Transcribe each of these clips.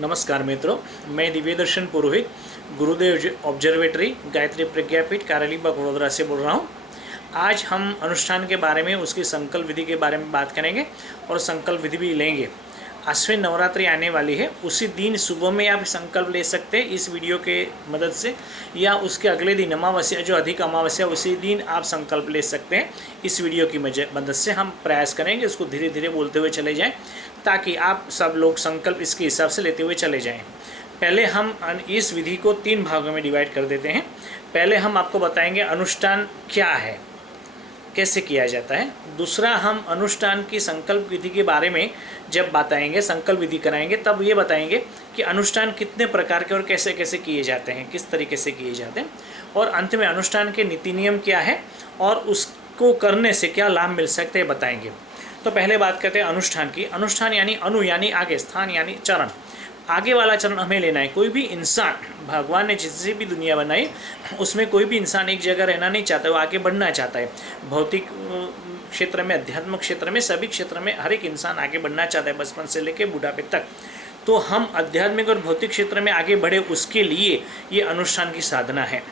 नमस्कार मित्रों, मैं दिव्य दर्शन पुरोहित गुरुदेव ऑब्जर्वेटरी गायत्री प्रज्ञापीठ कारालीबाग वडोदरा से बोल रहा हूँ। आज हम अनुष्ठान के बारे में, उसकी संकल्प विधि के बारे में बात करेंगे और संकल्प विधि भी लेंगे। अश्विन नवरात्रि आने वाली है, उसी दिन सुबह में आप संकल्प ले सकते हैं इस वीडियो के मदद से, या उसके अगले दिन अमावस्या, जो अधिक अमावस्या, उसी दिन आप संकल्प ले सकते हैं। इस वीडियो की मदद से हम प्रयास करेंगे इसको धीरे धीरे बोलते हुए चले जाएं, ताकि आप सब लोग संकल्प इसके हिसाब से लेते हुए चले जाएं। पहले हम इस विधि को 3 भागों में डिवाइड कर देते हैं। पहले हम आपको बताएंगे अनुष्ठान क्या है, कैसे किया जाता है। दूसरा, हम अनुष्ठान की संकल्प विधि के बारे में जब बताएंगे, संकल्प विधि कराएंगे, तब ये बताएंगे कि अनुष्ठान कितने प्रकार के और कैसे कैसे किए जाते हैं, किस तरीके से किए जाते हैं। और अंत में अनुष्ठान के नीति नियम क्या है और उसको करने से क्या लाभ मिल सकते हैं बताएंगे। तो पहले बात करते हैं अनुष्ठान की। अनुष्ठान यानी अनु यानी आगे, स्थान यानी चरण। आगे वाला चरण हमें लेना है। कोई भी इंसान, भगवान ने जिससे भी दुनिया बनाई, उसमें कोई भी इंसान एक जगह रहना नहीं चाहता, वो आगे बढ़ना चाहता है। भौतिक क्षेत्र में, अध्यात्मिक क्षेत्र में, सभी क्षेत्र में हर एक इंसान आगे बढ़ना चाहता है, बचपन से लेकर बुढ़ापे तक। तो हम आध्यात्मिक और भौतिक क्षेत्र में आगे बढ़े, उसके लिए ये अनुष्ठान की साधना है।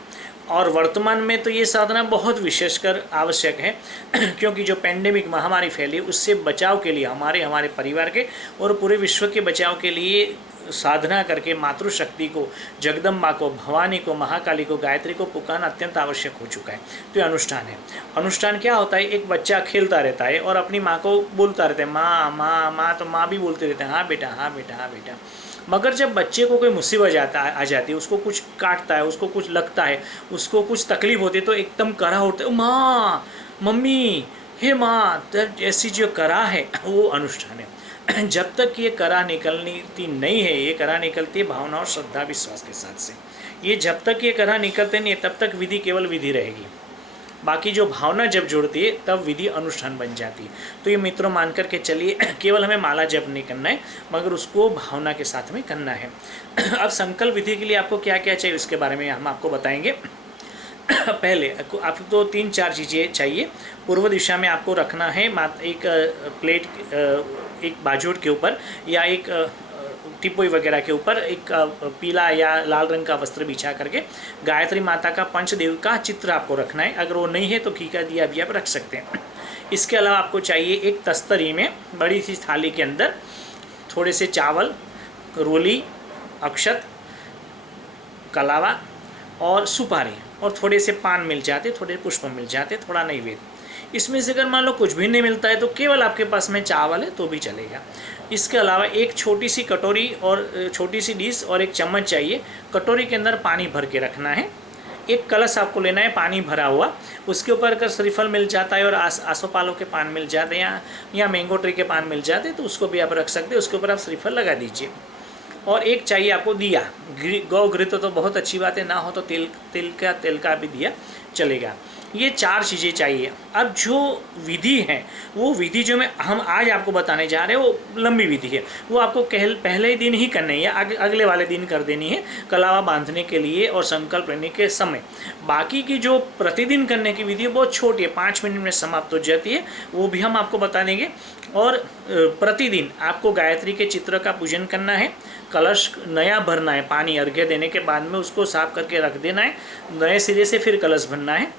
और वर्तमान में तो ये साधना बहुत विशेषकर आवश्यक है, क्योंकि जो पैंडेमिक महामारी फैली, उससे बचाव के लिए, हमारे परिवार के और पूरे विश्व के बचाव के लिए साधना करके मातृशक्ति को, जगदम्बा को, भवानी को, महाकाली को, गायत्री को पुकारना अत्यंत आवश्यक हो चुका है। तो ये अनुष्ठान है। अनुष्ठान क्या होता है? एक बच्चा खेलता रहता है और अपनी माँ को बोलता रहता है, माँ माँ माँ, तो माँ भी बोलते रहते हैं, हाँ बेटा, हाँ बेटा, हाँ बेटा। मगर जब बच्चे को कोई मुसीबत आ जाती है, उसको कुछ काटता है, उसको कुछ लगता है, उसको कुछ तकलीफ होती है, तो एकदम करा उठता है, माँ, मम्मी, हे माँ। तो ऐसी जो करा है वो अनुष्ठान है। जब तक ये करा निकलती नहीं है, ये करा निकलती है भावना और श्रद्धा विश्वास के साथ से। ये जब तक ये करा निकलते नहीं है, तब तक विधि केवल विधि रहेगी। बाकी जो भावना जब जुड़ती है, तब विधि अनुष्ठान बन जाती है। तो ये मित्रों मान करके चलिए, केवल हमें माला जप नहीं करना है, मगर उसको भावना के साथ में करना है। अब संकल्प विधि के लिए आपको क्या क्या चाहिए, उसके बारे में हम आपको बताएंगे। पहले आपको 3-4 चीज़ें चाहिए। पूर्व दिशा में आपको रखना है एक प्लेट, एक बाजूट के ऊपर या एक टिपोई वगैरह के ऊपर एक पीला या लाल रंग का वस्त्र बिछा करके गायत्री माता का पंचदेव का चित्र आपको रखना है। अगर वो नहीं है तो घी का दिया भी आप रख सकते हैं। इसके अलावा आपको चाहिए एक तस्तरी में, बड़ी सी थाली के अंदर, थोड़े से चावल, रोली, अक्षत, कलावा और सुपारी, और थोड़े से पान मिल जाते, थोड़े पुष्प मिल जाते, थोड़ा नैवेद्य। इसमें से अगर मान लो कुछ भी नहीं मिलता है तो केवल आपके पास में चावल है तो भी चलेगा। इसके अलावा एक छोटी सी कटोरी और छोटी सी डिश और एक चम्मच चाहिए। कटोरी के अंदर पानी भर के रखना है। एक कलश आपको लेना है पानी भरा हुआ, उसके ऊपर अगर श्रीफल मिल जाता है और आसोपालों के पान मिल जाते हैं या मैंगो ट्री के पान मिल जाते हैं तो उसको भी आप रख सकते हैं। उसके ऊपर आप श्रीफल लगा दीजिए। और एक चाहिए आपको दिया, गौ घृत तो बहुत अच्छी बात है, ना हो तो तेल का भी दिया चलेगा। ये 4 चीज़ें चाहिए। अब जो विधि है, वो विधि जो हम आज आपको बताने जा रहे हैं, वो लंबी विधि है। वो आपको पहले ही दिन ही करनी है या अगले वाले दिन कर देनी है, कलावा बांधने के लिए और संकल्प लेने के समय। बाकी की जो प्रतिदिन करने की विधि है बहुत छोटी है, 5 मिनट में समाप्त हो जाती है, वो भी हम आपको बता देंगे। और प्रतिदिन आपको गायत्री के चित्र का पूजन करना है। कलश नया भरना है, पानी अर्घ्य देने के बाद में उसको साफ करके रख देना है, नए सिरे से फिर कलश भरना है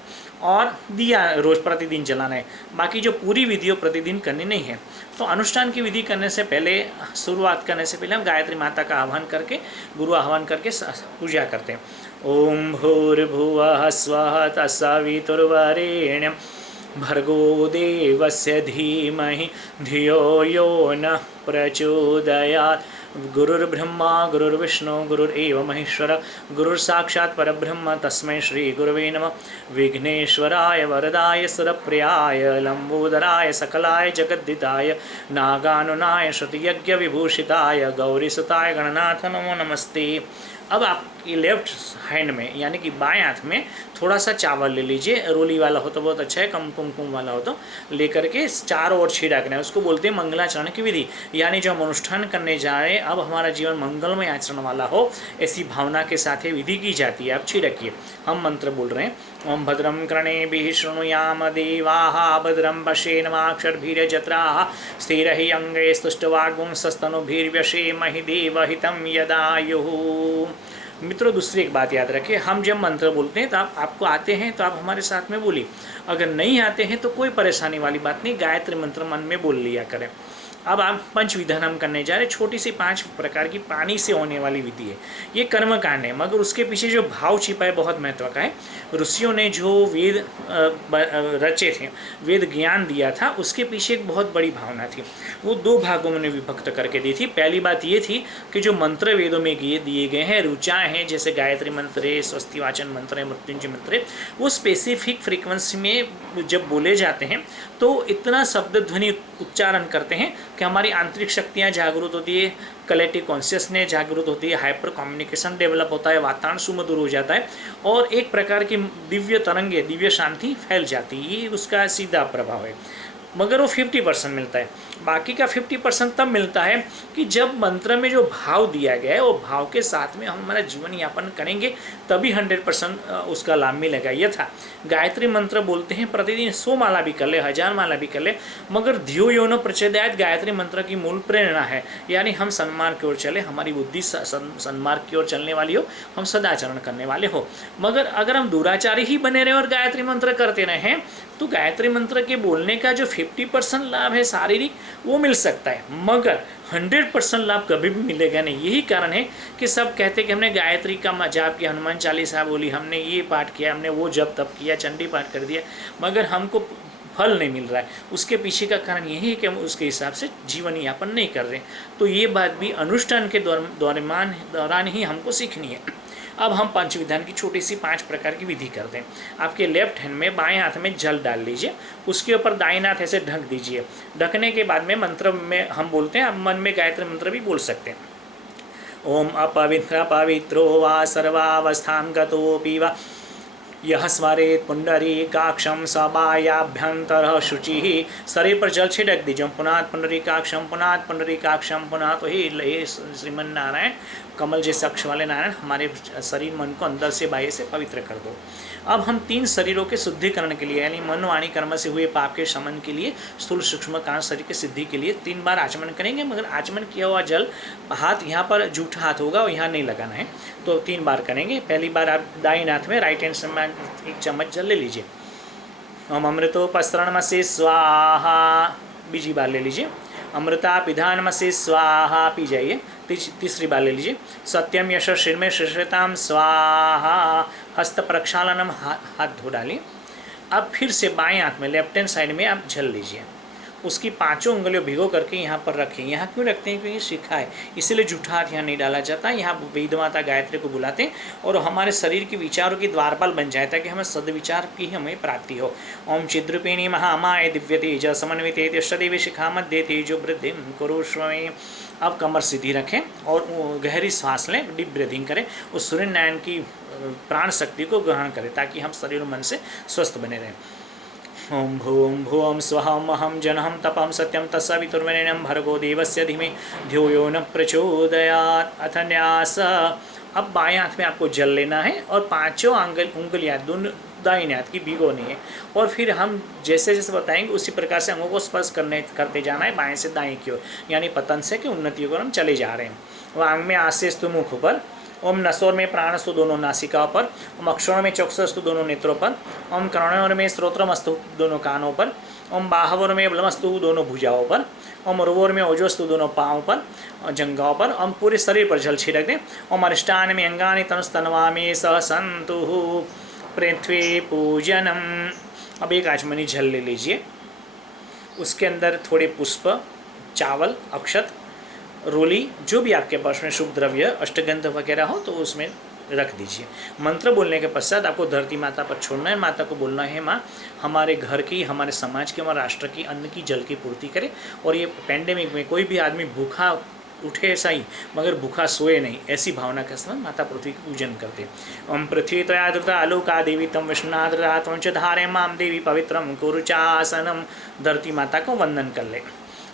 और दिया रोज़ प्रतिदिन जलाना है। बाकी जो पूरी विधियों प्रतिदिन करनी नहीं है। तो अनुष्ठान की विधि करने से पहले, शुरुआत करने से पहले हम गायत्री माता का आह्वान करके, गुरु आह्वान करके पूजा करते हैं। ओम भूर्भुवः स्वः तत्सवितुर्वरेण्यं भर्गो देवस्य धीमहि धियो यो नः प्रचोदयात्। गुरुर्ब्रह्मा गुरुर्विष्णु गुरुरेव महेश्वर गुरुर्साक्षात् परब्रह्म तस्मै श्री गुरवे नमः। विघ्नेश्वराय वरदाय सुरप्रियाय लंबोदराय सकलाय जगद्दिताय नागानुनाय श्रुतियज्ञ विभूषिताय गौरीसुताय गणनाथ नमो नमस्ते। अब आप ये लेफ्ट हैंड में यानी कि बाएं हाथ में थोड़ा सा चावल ले लीजिए, रोली वाला हो तो बहुत अच्छा है, कम कुमकुम वाला हो तो लेकर के चारों ओर छिड़कना है। उसको बोलते हैं मंगलाचरण की विधि, यानी जो हम अनुष्ठान करने जा रहे हैं अब हमारा जीवन मंगलमय आचरण वाला हो, ऐसी भावना के साथ ये विधि की जाती है। आप छिड़किए। हम मंत्र बोल रहे हैं, ओम भद्रम कर्णेभिः शृणुयाम देवाः भद्रं पश्येन्माक्षरभिर्यजत्राः स्थिरैः अंगैः स्तुष्टवागुंसस्तनुभिर्व्यसेमहि देवहितं यदायुः। मित्रों, दूसरी एक बात याद रखिए, हम जब मंत्र बोलते हैं तो आपको आते हैं तो आप हमारे साथ में बोलिए, अगर नहीं आते हैं तो कोई परेशानी वाली बात नहीं, गायत्री मंत्र मन में बोल लिया करें। अब आप पंचविधान हम करने जा रहे हैं, छोटी सी 5 प्रकार की पानी से होने वाली विधि है। ये कर्मकांड है, मगर उसके पीछे जो भाव छिपा है बहुत महत्व का है। ऋषियों ने जो वेद रचे थे, वेद ज्ञान दिया था, उसके पीछे एक बहुत बड़ी भावना थी। वो 2 भागों में विभक्त करके दी थी। पहली बात ये थी कि जो मंत्र वेदों में दिए गए हैं, ऋचाएँ हैं, जैसे गायत्री मंत्र है, स्वस्तिवाचन मंत्र है, मृत्युंजय मंत्र है, वो स्पेसिफिक फ्रीक्वेंसी में जब बोले जाते हैं तो इतना शब्द ध्वनि उच्चारण करते हैं कि हमारी आंतरिक शक्तियाँ जागृत होती है, कलेक्टिव कॉन्शियसनेस जागृत होती है, हाइपर कम्युनिकेशन डेवलप होता है, वातावरण सुमधुर हो जाता है और एक प्रकार की दिव्य तरंगे, दिव्य शांति फैल जाती है। ये उसका सीधा प्रभाव है। मगर वो 50% मिलता है, बाकी का 50% तब मिलता है कि जब मंत्र में जो भाव दिया गया है वो भाव के साथ में हम हमारा जीवन यापन करेंगे, तभी 100% उसका लाभ मिलेगा। यथा गायत्री मंत्र बोलते हैं, प्रतिदिन 100 माला भी कर ले, 1000 माला भी कर ले, मगर धियो यो न प्रचोदयात् गायत्री मंत्र की मूल प्रेरणा है, यानी हम सन्मार्ग की ओर चले, हमारी बुद्धि सन्मार्ग की ओर चलने वाली हो, हम सदाचरण करने वाले हो। मगर अगर हम दुराचारी ही बने रहे और गायत्री मंत्र करते रहें तो गायत्री मंत्र के बोलने का जो 50% लाभ है शारीरिक, वो मिल सकता है, मगर 100% लाभ कभी भी मिलेगा नहीं। यही कारण है कि सब कहते हैं कि हमने गायत्री का जाप किया, हनुमान चालीसा बोली, हमने ये पाठ किया, हमने वो जप तप किया, चंडी पाठ कर दिया, मगर हमको फल नहीं मिल रहा है। उसके पीछे का कारण यही है कि हम उसके हिसाब से जीवन यापन नहीं कर रहे। तो ये बात भी अनुष्ठान के दौरान ही हमको सीखनी है। अब हम पंचविधान की छोटी सी 5 प्रकार की विधि करते हैं। आपके लेफ्ट हैंड में बाएं हाथ में जल डाल लीजिए, उसके ऊपर दाएं हाथ ऐसे ढक दीजिए। ढकने के बाद में मंत्र में हम बोलते हैं, आप मन में गायत्री मंत्र भी बोल सकते हैं। ओम अपवित्र पवित्रो वा सर्वावस्थां गतोऽपि वा यह स्मरेत पुंडरीकाक्षं सबायाभ्यंतर शुचि। शरीर पर जल छिड़क दीजिए। पुनः पुंडरीकाक्षं, पुनः पुंडरीकाक्षं, पुनः। तो हे श्रीमन्नारायण, कमल जैसे अक्ष वाले नारायण, हमारे शरीर मन को अंदर से बाहर से पवित्र कर दो। अब हम 3 शरीरों के शुद्धिकरण के लिए, यानी मन वाणी कर्म से हुए पाप के शमन के लिए, स्थूल सूक्ष्म कारण शरीर की सिद्धि के लिए 3 बार आचमन करेंगे। मगर आचमन किया हुआ जल, हाथ यहाँ पर जूठा हाथ होगा और यहाँ नहीं लगाना है, तो 3 बार करेंगे। पहली बार आप दाहिने हाथ में राइट हैंड से 1 चम्मच जल ले लीजिए। ओम अमृतोपस्रणमसि स्वाहा, बीजी बार ले लीजिए। अमृता पिधानमसि स्वाहा, पी जाइए। तीसरी बार ले लीजिए। सत्यम यश शिरमे शिश्रताम स्वाहा, हस्त प्रक्षालनम, हाथ धो डालिए। अब फिर से बाएं हाथ में लेफ्ट हैंड साइड में आप जल लीजिए, उसकी 5 उंगलियों भिगो करके यहाँ पर रखें। यहाँ क्यों रखते हैं? क्योंकि सीखा है, इसीलिए जूठा हाथ यहाँ नहीं डाला जाता। यहाँ वेद माता गायत्री को बुलाते हैं और हमारे शरीर के विचारों की द्वारपाल बन जाए, ताकि हमें सदविचार की हमें प्राप्ति हो। ओम चिद्रूपिणी महामाय दिव्य तेज समन्विते तिष्ठदेवी शिखा मध्य तेजो वृद्धि कुरुष्व में। अब कमर सीधी रखें और गहरी सांस लें, डीप ब्रीथिंग करें, उस सूर्य नारायण की प्राण शक्ति को ग्रहण करें, ताकि हम शरीर मन से स्वस्थ बने रहें। ओम भूम भुवं स्वहम अहम जनहम तपम सत्यम तत्सवितुर्वरेण्यं भर्गो देवस्य धीमे धियो यो न प्रचोदयात्। अथ न्यास। अब बाएं हाथ में आपको जल लेना है और 5 उंगलियां दोनों दाहिने हाथ की भिगोनी है, और फिर हम जैसे जैसे बताएंगे उसी प्रकार से अंगों को स्पर्श करते जाना है, बाएं से दाएं की ओर, यानी पतन से कि उन्नति की ओर हम चले जा रहे हैं। वांग में आस्यस्तु मुख पर। ओम नसोर में प्राणस्तु दोनों नासिकाओं पर। ओम अक्षरों में चक्षुस्तु दोनों नेत्रों पर। ओम कर्णों में श्रोत्रमस्तु दोनों कानों पर। ओम बाहवोर में बलमस्तु दोनों भुजाओं पर। ओम रुवोर में ओजोस्तु दोनों पाँव पर और जंघाओं पर। ओम पूरे शरीर पर जल छिड़क दें। ओम अरिष्टान में अंगानि तनुस्तनवा में सह संतु पृथ्वी पूजनम। अब एक आचमनी जल ले लीजिए, उसके अंदर थोड़े पुष्प, चावल, अक्षत, रोली, जो भी आपके पास में शुभ द्रव्य, अष्टगंध वगैरह हो तो उसमें रख दीजिए। मंत्र बोलने के पश्चात आपको धरती माता पर छोड़ना है। माता को बोलना है, माँ हमारे घर की, हमारे समाज की, हमारे राष्ट्र की अन्न की, जल की पूर्ति करे। और ये पेंडेमिक में कोई भी आदमी भूखा उठे सही मगर भूखा सोए नहीं, ऐसी भावना के साथ माता पृथ्वी की पूजन करते। ओम पृथ्वी त्वया धृता आलोका देवी तम विष्णुनाथ त्वं च धारे माम देवी पवित्रम कुरु चासनम। धरती माता को वंदन कर ले।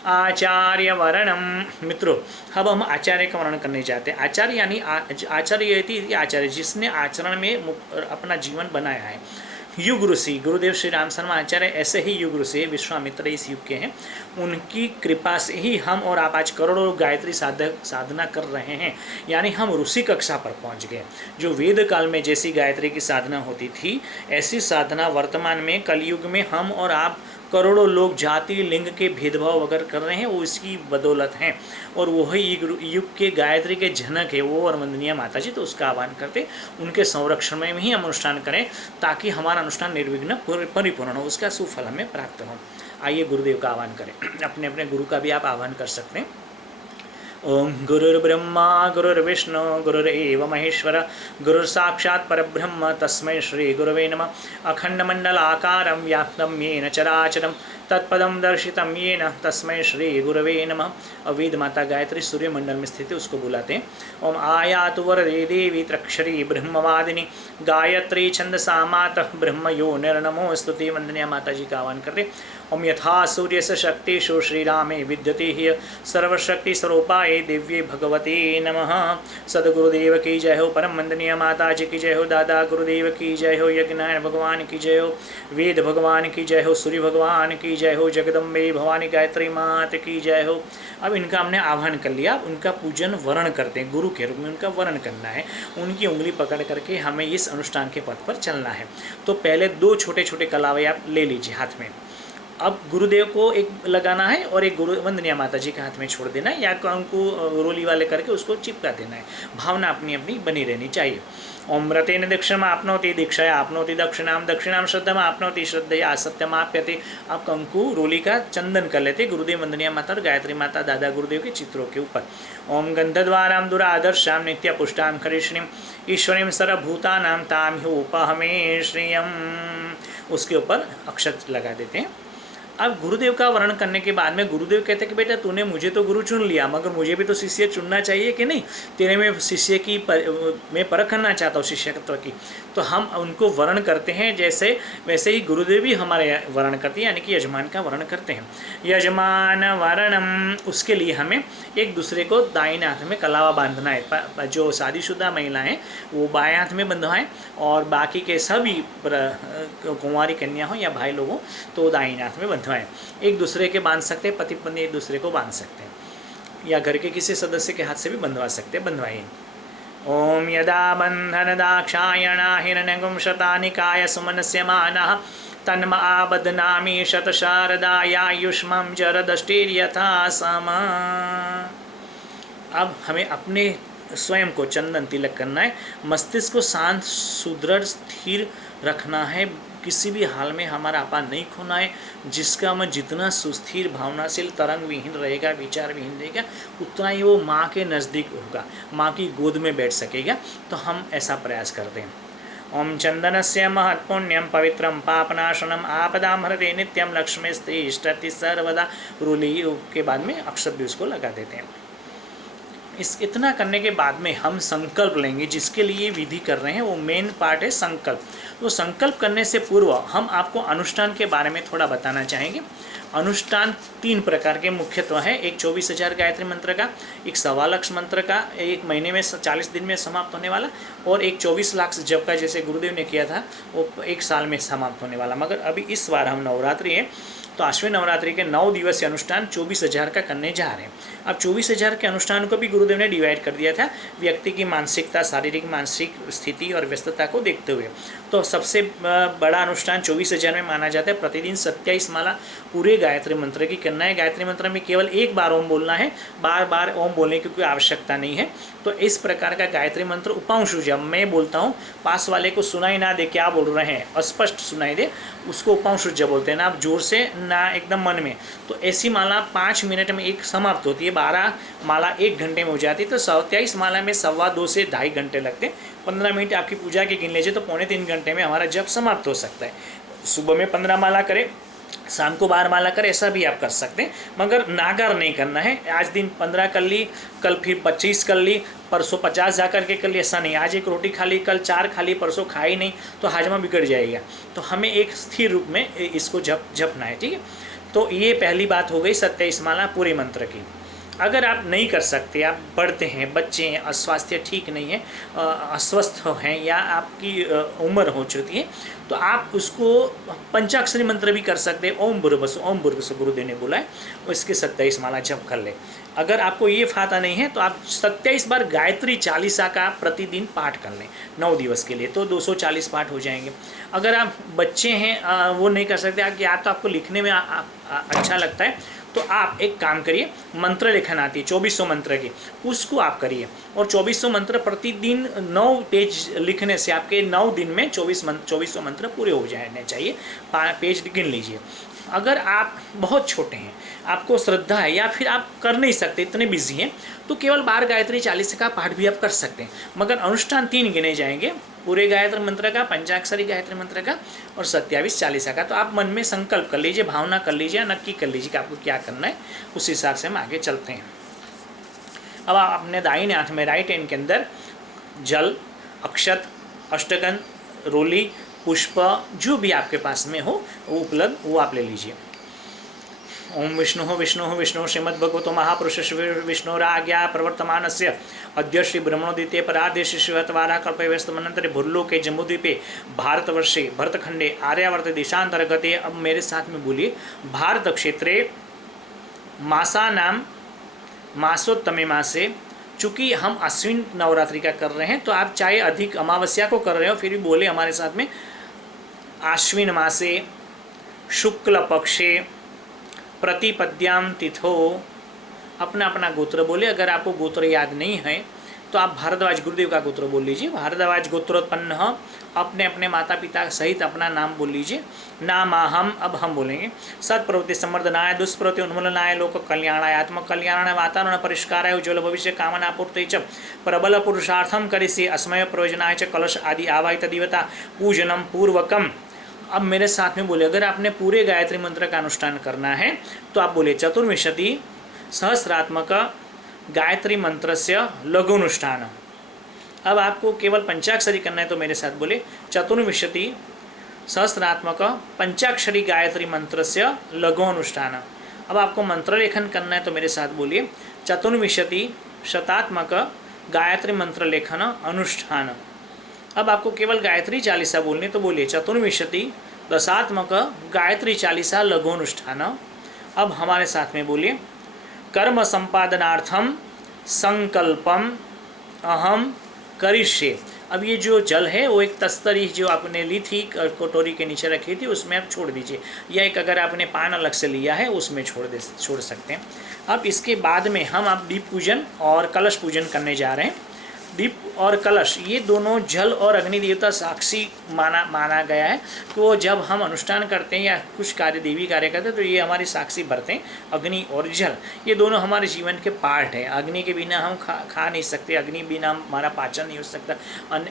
आचार्य वर्णम। मित्रों, अब हम आचार्य का वर्णन करने जाते हैं। आचार्य यानी आचार्य आचार्य जिसने आचरण में अपना जीवन बनाया है। युग ऋषि गुरुदेव श्री राम शर्मा आचार्य ऐसे ही युग ऋषि विश्वामित्र इस युग के हैं। उनकी कृपा से ही हम और आप आज करोड़ों गायत्री साधना कर रहे हैं, यानी हम ऋषि कक्षा पर पहुंच गए। जो वेद काल में जैसी गायत्री की साधना होती थी, ऐसी साधना वर्तमान में कलयुग में हम और आप करोड़ों लोग जाति लिंग के भेदभाव वगैरह कर रहे हैं, वो इसकी बदौलत हैं। और वही युग के गायत्री के जनक है वो और वंदनीय माता जी, तो उसका आह्वान करते उनके संरक्षण में ही हम अनुष्ठान करें ताकि हमारा अनुष्ठान निर्विघ्न परिपूर्ण हो, उसका सुफल हमें प्राप्त हो। आइए गुरुदेव का आह्वान करें। अपने अपने गुरु का भी आप आह्वान कर सकते हैं। ओम गुरुर्ब्रह्मा गुरुर्विष्णु गुरुरेव महेश्वर गुरुर्साक्षात् परब्रह्म तस्मै श्री गुरवे नमः। अखंडमंडलाकारं व्याप्तं येन चराचरं तत्पदं दर्शितं येन तस्मै श्री गुरवे नमः। और वेद माता गायत्री सूर्य मंडल में स्थित है, उसको बुलाते हैं। ओम आयातु वरदे देवी त्रक्षरी ब्रह्मवादिनी गायत्री छंदसा मातः ब्रह्म यो निर्नमोस्तुते। वंदनीय माता जी का आह्वान करते। ओम यथा सूर्य से शक्तिषु श्रीरामे विद्यते हि सर्वशक्ति स्वरूपाय दिव्ये भगवते नमः। सदगुरुदेव की जय हो। परम वंदनीय माता जी की जय हो। दादा गुरुदेव की जय हो। यज्ञनारायण भगवान की जय हो। वेद भगवान की जय हो। सूर्य भगवान की जय हो। जगदम्बे भवानी गायत्री मात की जय हो। अब इनका हमने आह्वान कर लिया, उनका पूजन वर्ण करते हैं। गुरु के रूप में उनका वर्ण करना है, उनकी उंगली पकड़ करके हमें इस अनुष्ठान के पथ पर चलना है। तो पहले 2 छोटे छोटे कलावे आप ले लीजिए हाथ में। अब गुरुदेव को एक लगाना है और एक गुरु वंदनीय माता जी के हाथ में छोड़ देना है, या उनको रोली वाले करके उसको चिपका देना है। भावना अपनी अपनी बनी रहनी चाहिए। ओम व्रतेन दीक्षाम आपनोति दीक्षया आपनोति दक्षिणाम दक्षिणाम श्रद्धम आपनोति श्रद्धया सत्यमाप्यते। आप कंकु रोली का चंदन कर लेते गुरुदेव वंदनीय माता और गायत्री माता दादा गुरुदेव के चित्रों के ऊपर। ओम गंधद्वाराम दुरादर्शाम नित्य पुष्टाम खरीष्णीम ईश्वरीम सर्वभूतानाम ताम ह्योपहमे श्रियम। उसके ऊपर अक्षत लगा देते हैं। अब गुरुदेव का वर्णन करने के बाद में गुरुदेव कहते हैं कि बेटा तूने मुझे तो गुरु चुन लिया, मगर मुझे भी तो शिष्य चुनना चाहिए कि नहीं। तेरे में शिष्य की मैं परख करना चाहता हूँ शिष्यत्व की। तो हम उनको वर्ण करते हैं जैसे वैसे ही गुरुदेव भी हमारे वर्ण करते हैं, यानी कि यजमान का वर्ण करते हैं। यजमान वर्णम, उसके लिए हमें एक दूसरे को दाहिने हाथ में कलावा बांधना है। जो शादीशुदा महिलाएं हैं वो बाएं हाथ में बंधवाएं, और बाकी के सभी कुंवारी कन्या हो या भाई लोग हो तो दाहिने हाथ में बंधवाएं। एक दूसरे के बांध सकते हैं, पति पत्नी एक दूसरे को बांध सकते हैं, या घर के किसी सदस्य के हाथ से भी बंधवा सकते हैं। बंधवाइए। ओम यदा बंधन दाक्षायणा हिरण्यगुं शतानिकाय सुमनस्यमानः तन्म आबध्नामि शतशारदायायुष्मं जरदष्टिर्यथा समा। अब हमें अपने स्वयं को चंदन तिलक करना है। मस्तिष्क को शांत सुदृढ़ स्थिर रखना है। किसी भी हाल में हमारा आपा नहीं खोना है। जिसका मन जितना सुस्थिर भावनाशील तरंग विहीन रहेगा, विचार विहीन रहेगा, उतना ही वो माँ के नज़दीक होगा, माँ की गोद में बैठ सकेगा। तो हम ऐसा प्रयास करते हैं। ओम चंदनस्य महत्पुण्यम पवित्रम पापनाशनम आपदाम हरते नित्यम लक्ष्मीस्तिष्ठति सर्वदा। रूली के बाद में अक्षत भी उसको लगा देते हैं। इस इतना करने के बाद में हम संकल्प लेंगे। जिसके लिए विधि कर रहे हैं वो मेन पार्ट है संकल्प। तो संकल्प करने से पूर्व हम आपको अनुष्ठान के बारे में थोड़ा बताना चाहेंगे। अनुष्ठान 3 प्रकार के मुख्यत्व है। एक 24,000 गायत्री मंत्र का, एक 1.25 लाख मंत्र का, एक महीने में 40 दिन में समाप्त होने वाला, और एक 24 लाख जप का जैसे गुरुदेव ने किया था वो 1 साल में समाप्त होने वाला। मगर अभी इस बार हम नवरात्रि है तो आश्विन नवरात्रि के 9 दिवसीय अनुष्ठान 24,000 का करने जा रहे हैं। अब 24,000 के अनुष्ठान को भी गुरुदेव ने डिवाइड कर दिया था व्यक्ति की मानसिकता, शारीरिक मानसिक स्थिति और व्यस्तता को देखते हुए। तो सबसे बड़ा अनुष्ठान 24,000 में माना जाता है। प्रतिदिन 27 माला पूरे गायत्री मंत्र की करना है। गायत्री मंत्र में केवल 1 बार ओम बोलना है, बार बार ओम बोलने की कोई आवश्यकता नहीं है। तो इस प्रकार का गायत्री मंत्र उपांशु, जब मैं बोलता हूँ पास वाले को सुनाई ना दे क्या बोल रहे हैं, अस्पष्ट सुनाई दे, उसको उपांशु जब बोलते हैं, ना आप जोर से ना एकदम मन में। तो ऐसी माला 5 मिनट में एक समाप्त होती है। 12 माला 1 घंटे में हो जाती है। तो 27 माला में 2.25 से 2.5 घंटे लगते हैं। 15 मिनट आपकी पूजा के गिन लीजिए तो 2.25 घंटे में हमारा जप समाप्त हो सकता है। सुबह में 15 माला करें, शाम को 12 माला कर, ऐसा भी आप कर सकते हैं, मगर नागार नहीं करना है। आज दिन 15 कर ली, कल फिर 25 कर ली, परसों 50 जा करके कर ली, ऐसा नहीं। आज एक रोटी खा ली, कल 4 खा ली, परसों खाई नहीं, तो हाजमा बिगड़ जाएगा। तो हमें एक स्थिर रूप में इसको जपना है, ठीक है। तो ये पहली बात हो गई 27 माला पूरे मंत्र की। अगर आप नहीं कर सकते, आप पढ़ते हैं, बच्चे हैं, स्वास्थ्य ठीक नहीं है, अस्वस्थ हैं, या आपकी उम्र हो चुकी है, तो आप उसको पंचाक्षरी मंत्र भी कर सकते हैं। ओम भूर्भुवस्सुः गुरुदेव ने बोला है, उसके 27 माला जप कर ले। अगर आपको ये फाता नहीं है तो आप 27 बार गायत्री चालीसा का प्रतिदिन पाठ कर लें 9 दिवस के लिए, तो 240 पाठ हो जाएंगे। अगर आप बच्चे हैं वो नहीं कर सकते, या तो आपको लिखने में अच्छा लगता है, तो आप एक काम करिए, मंत्र लेखन आती है 2400 मंत्र की, उसको आप करिए। और 2400 मंत्र प्रतिदिन 9 पेज लिखने से आपके 9 दिन में 2400 मंत्र पूरे हो जाने चाहिए। पेज गिन लीजिए। अगर आप बहुत छोटे हैं, आपको श्रद्धा है, या फिर आप कर नहीं सकते, इतने बिजी हैं, तो केवल 12 गायत्री चालीसा का पाठ भी आप कर सकते हैं। मगर अनुष्ठान 3 गिने जाएंगे, पूरे गायत्री मंत्र का, पंचाक्षरी गायत्री मंत्र का और 27 चालीसा का। तो आप मन में संकल्प कर लीजिए, भावना कर लीजिए, नक्की कर लीजिए कि आपको क्या करना है, उस हिसाब से हम आगे चलते हैं। अब आप अपने दाहिने हाथ में, राइट हैंड के अंदर जल, अक्षत, अष्टगंध, रोली, पुष्प, जो भी आपके पास में हो वो उपलब्ध, वो आप ले लीजिए। ओम विष्णु विष्णु श्रीमद्भगवतो महापुरुष विष्णुराज्ञा प्रवर्तमानस्य अद्य श्री ब्रह्मणोदिते परादेश शिवत्वारा कल्पव्यस्तमनंतरे भूर्लोके जम्बूद्वीपे भारतवर्षे भरतखंडे आर्यावर्त देशांतर्गते। अब मेरे साथ में बोलिए, भारत क्षेत्रे मासानाम मासोत्तमे मासे, चूँकि हम अश्विन नवरात्रि का कर रहे हैं, तो आप चाहे अधिक अमावस्या को कर रहे हो, फिर भी बोले हमारे साथ में, आश्विन मासे शुक्ल पक्षे प्रतिपद्याम तिथो। अपना अपना गोत्र बोले। अगर आपको गोत्र याद नहीं है तो आप भारद्वाज गुरुदेव का गोत्र बोल लीजिए। भारद्वाज गोत्रोत्पन्न, अपने अपने माता पिता सहित अपना नाम बोल लीजिए। नामाहम, अब हम बोलेंगे। सत्प्रवृत्ति संवर्धनाय, दुष्प्रवृत्ति उन्मूलनाय, लोक कल्याणाय, आत्म कल्याणाय, वातावरण परिष्काराय, उज्ज्वल भविष्य कामनापूर्तये च प्रबल पुरुषार्थम करिष्ये अस्मय प्रयोजनाय च कलश आदि आवाहित देवता पूजनम पूर्वकम। अब मेरे साथ में बोले, अगर आपने पूरे गायत्री मंत्र का अनुष्ठान करना है तो आप बोले चतुर्विंशति सहस्रात्मक गायत्री मंत्र से लघुनुष्ठान। अब आपको केवल पंचाक्षरी करना है तो मेरे साथ बोले चतुर्विंशति सहस्रात्मक पंचाक्षरी गायत्री मंत्र से लघुनुष्ठान। अब आपको मंत्र लेखन करना है तो मेरे साथ बोलिए चतुर्विंशति शतात्मक गायत्री मंत्र लेखन अनुष्ठान। अब आपको केवल गायत्री चालीसा बोलनी तो बोलिए चतुर्विंशति दशात्मक गायत्री चालीसा लघुनुष्ठान। अब हमारे साथ में बोलिए कर्म संपादनार्थम संकल्पम अहम करिष्ये। अब ये जो जल है वो एक तस्तरी जो आपने ली थी कटोरी के नीचे रखी थी उसमें आप छोड़ दीजिए, या एक अगर आपने पान अलग से लिया है उसमें छोड़ सकते हैं। अब इसके बाद में हम आप दीप पूजन और कलश पूजन करने जा रहे हैं। दीप और कलश ये दोनों जल और अग्नि देवता साक्षी माना गया है कि वो जब हम अनुष्ठान करते हैं या कुछ कार्य देवी कार्य करते हैं तो ये हमारी साक्षी बरतें हैं। अग्नि और जल ये दोनों हमारे जीवन के पार्ट हैं। अग्नि के बिना हम खा नहीं सकते, अग्नि बिना हमारा पाचन नहीं हो सकता,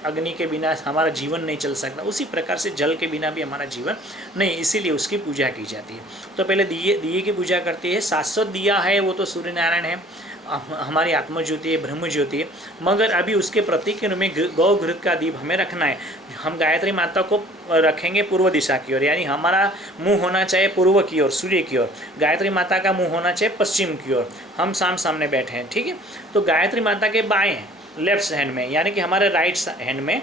अग्नि के बिना हमारा जीवन नहीं चल सकता। उसी प्रकार से जल के बिना भी हमारा जीवन नहीं, इसीलिए उसकी पूजा की जाती है। तो पहले दिए की पूजा करती है। शाश्वत दिया है वो तो सूर्य नारायण है, हमारी आत्मज्योति है, ब्रह्म ज्योति है। मगर अभी उसके प्रतीक के रूप में गौ घृत का दीप हमें रखना है। हम गायत्री माता को रखेंगे पूर्व दिशा की ओर, यानी हमारा मुंह होना चाहिए पूर्व की ओर, सूर्य की ओर। गायत्री माता का मुंह होना चाहिए पश्चिम की ओर। हम सामने बैठे हैं, ठीक है। तो गायत्री माता के बाएं लेफ्ट हैंड में, यानी कि हमारे राइट हैंड में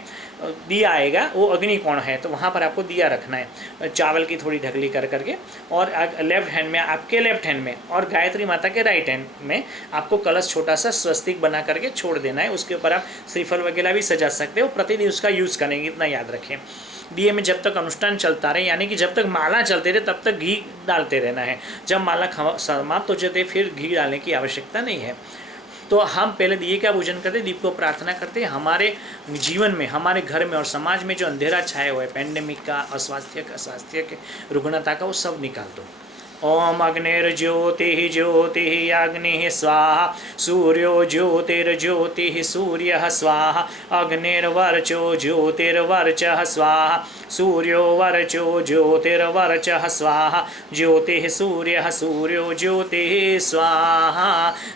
दिया आएगा, वो अग्नि कोण है, तो वहाँ पर आपको दिया रखना है चावल की थोड़ी ढकली कर करके। और लेफ्ट हैंड में, आपके लेफ्ट हैंड में और गायत्री माता के राइट हैंड में आपको कलश छोटा सा स्वस्तिक बना करके छोड़ देना है। उसके ऊपर आप श्रीफल वगैरह भी सजा सकते हो। प्रतिदिन उसका यूज़ करेंगे, इतना याद रखें। दिए में जब तक अनुष्ठान चलता रहे, यानी कि जब तक माला चलते रहे तब तक घी डालते रहना है। जब माला समाप्त हो जाते फिर घी डालने की आवश्यकता नहीं है। तो हम पहले दिए का पूजन करते, दीप को प्रार्थना करते, हमारे जीवन में, हमारे घर में और समाज में जो अंधेरा छाया हुआ है, पैंडेमिक का, अस्वास्थ्य का, स्वास्थ्य के, रुग्णता का, वो सब निकाल दो। ओम अग्निर्ज्योतिः ज्योतिः अग्निः स्वाहा सूर्यो ज्योतिर्ज्योतिः सूर्यः स्वाहा अग्निर्वर्चो ज्योतिर्वर्चः स्वाहा सूर्यो वर्चो ज्योतिर्वर्चः स्वाहा ज्योतिः सूर्यः सूर्यो ज्योतिः स्वाहा।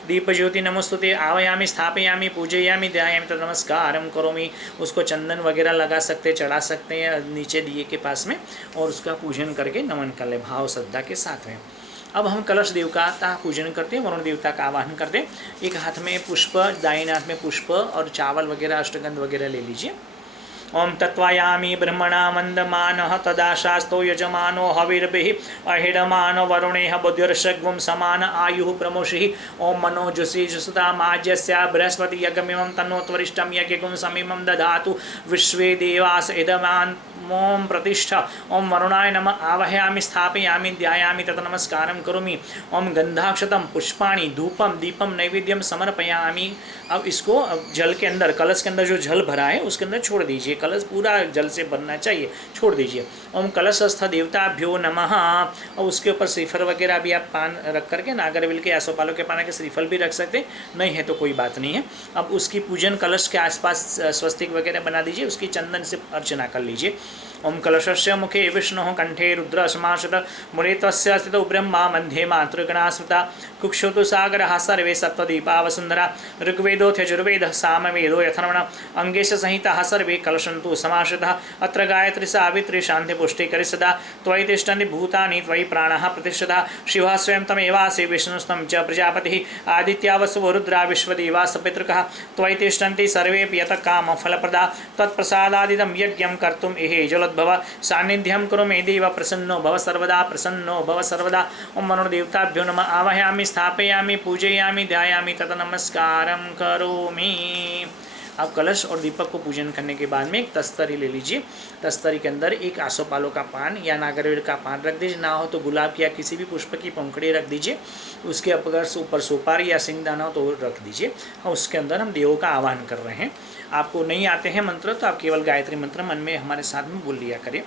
दीप ज्योति नमस्तुते आवायामि स्थापयामि पूजयामि ध्यायामि तद नमस्कारम करोमि। उसको चंदन वगैरह लगा सकते, चढ़ा सकते हैं नीचे दिए के पास में, और उसका पूजन करके नमन कर ले भाव श्रद्धा के साथ में। अब हम कलश देवता का पूजन करते हैं, वरुण देवता का आवाहन करते हैं। एक हाथ में पुष्प, दाहिने हाथ में पुष्प और चावल वगैरह अष्टगंध वगैरह ले लीजिए। ओम तत्वायामी ब्रह्मणा मंदमानः तदा शास्तो यजमानो हविर्भिः अहिडमानो वरुणेह बुद्धिर्षग्वं समान आयुः प्रमोषिः। ओम मनोजुषि जुषता माज्यस्या बृहस्पति यज्ञमिमं तन्नोत्वरिष्ठं यज्ञगुं समीमं दधातु विश्वे देवास इदमान् ओम प्रतिष्ठा। ओम वरुणाय नमः आवाहयामि स्थापयामि ध्यायामि तत् नमस्कारं करोमि। ओम गंधाक्षतम पुष्पाणि धूपम दीपम नैवेद्यम समर्पयामि। अब इसको जल के अंदर, कलश के अंदर जो जल भरा है उसके अंदर छोड़ दीजिए। कलश पूरा जल से भरना चाहिए, छोड़ दीजिए। ओम कलशस्थ देवताभ्यो नमः। और उसके ऊपर श्रीफल वगैरह भी आप पान रख करके, नागरविल के आसोपालों के पान के श्रीफल भी रख सकते, नहीं है तो कोई बात नहीं है। अब उसकी पूजन कलश के आसपास स्वस्तिक वगैरह बना दीजिए, उसकी चंदन से अर्चना कर लीजिए। ओम कलशस्य मुखे विष्णु कंठे रुद्र समाश्रित मुरे तस्य स्थितौ ब्रह्मा मध्ये मातृगणा स्मृता कुक्षोतु सागरः सर्वे सप्तदीपा वसुंधरा ऋग्वेदोऽथ यजुर्वेदः सामवेदो यथर्वण अंगेश संहिताः सर्वे कलशन्तु समाश्रिताः अत्र गायत्री सावित्री शान्ति पुष्टिकरी सदा त्वयि तिष्ठन्ति भूतानि त्वयि प्राणाः प्रतिष्ठिताः शिवः स्वयं तमेवासि विष्णुस्तं च प्रजापतिः आदित्या वसवो रुद्रा विश्वदेवा सपितृकः त्वयि तिष्ठन्ति सर्वेऽपि यतः कामफलप्रदा तत्प्रसादादिदं यज्ञं कर्तुम् इहे जलोद्भव सान्निध्यं कुरु मे देव प्रसन्नो भव सर्वदा प्रसन्नो भव सर्वदा। ओम वरुण देवताभ्यो नमः आवाहयामि स्थापयामि पूजयामि ध्यायामि तत् नमस्कारं करोमि। आप कलश और दीपक को पूजन करने के बाद में एक तस्तरी ले लीजिए। तस्तरी के अंदर एक आसोपालों का पान या नागरवेल का पान रख दीजिए, ना हो तो गुलाब या किसी भी पुष्प की पंखड़ी रख दीजिए। उसके अगर ऊपर सुपारी या सिंगदाना हो तो रख दीजिए। और उसके अंदर हम देवों का आह्वान कर रहे हैं। आपको नहीं आते हैं मंत्र तो आप केवल गायत्री मंत्र मन में हमारे साथ में बोल लिया करिए।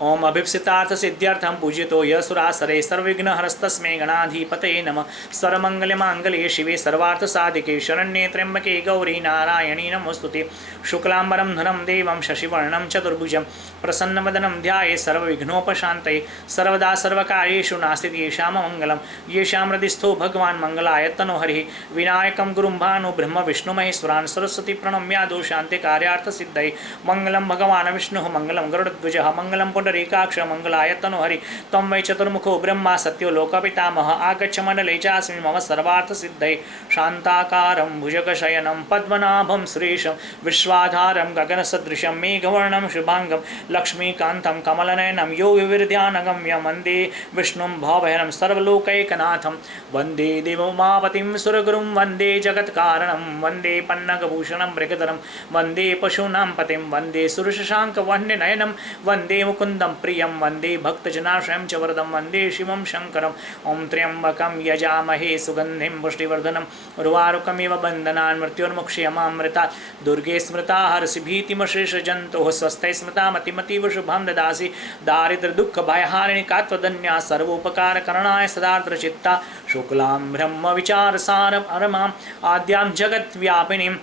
ओम अभिप्सितार्थ सिद्ध्यर्थम पूजितो यसुरासरे सर्वविघ्नहरस्तस्मै गणाधिपतये नमः। सर्वमंगल मांगल्ये शिवे सर्वार्थ साधिके शरण्ये त्र्यंबके गौरी नारायणी नमोस्तुते। शुक्लांबरं धरं देवं शशिवर्णं चतुर्भुजं प्रसन्नवदनं ध्याये सर्वविघ्नोपशान्तये। सर्वदा सर्वकार्येषु नास्ति येषां मंगलं येषां हृदिस्थो भगवान् मंगलाय तनोहरिः। विनायकं गुरुं भानु ब्रह्म विष्णु महेश्वरान् सरस्वती प्रणम्यादो शान्ति कार्यार्थसिद्धये। मंगलं भगवान् विष्णुः मंगलं गरुडध्वजः मंगलं पुण्डरीकाक्ष मंगलाय तनोहरि। त्वं वै चतुर्मुखो ब्रह्मा सत्यो लोकपितामहः आगच्छ मण्डले चास्मि मम सर्वार्थसिद्धये। शान्ताकारं भुजगशयनं पद्मनाभं सुरेशं विश्वाधारं गगनसदृशं मेघवर्णं शुभांगं लक्ष्मीकान्तं कमलनयनं योगिविरध्यानगम्यं वन्दे विष्णुं भवभयं सर्वलोकैकनाथं। वन्दे देवोमापतिं सुरगुरुं वन्दे जगत्कारणं वन्दे पन्नगभूषणं मृगधरं वन्दे पशूनां पतिं वन्दे सुरशशाङ्कवह्निनयनं वन्दे मुकुन्दं प्रियं वन्दे भक्तजनाश्रयं च वरदं वन्दे शिवं शङ्करम्। ॐ त्र्यम्बकं यजामहे सुगन्धिं पुष्टिवर्धनं उर्वारुकमिव बन्धनान् मृत्योर्मुक्षयमामृतात्। दुर्गे स्मृता हर्षिभीतिमशेषजन्तोः स्वस्थै स्मृता मतिमतीव शुभं ददासि। दारिद्र्यदुःखभयहारिणि कात्वदन्या सर्वोपकारकरणाय सदार्द्रचित्ता। शुक्लां ब्रह्मविचारसारम् अरमाम् आद्यां जगद्व्यापिनीं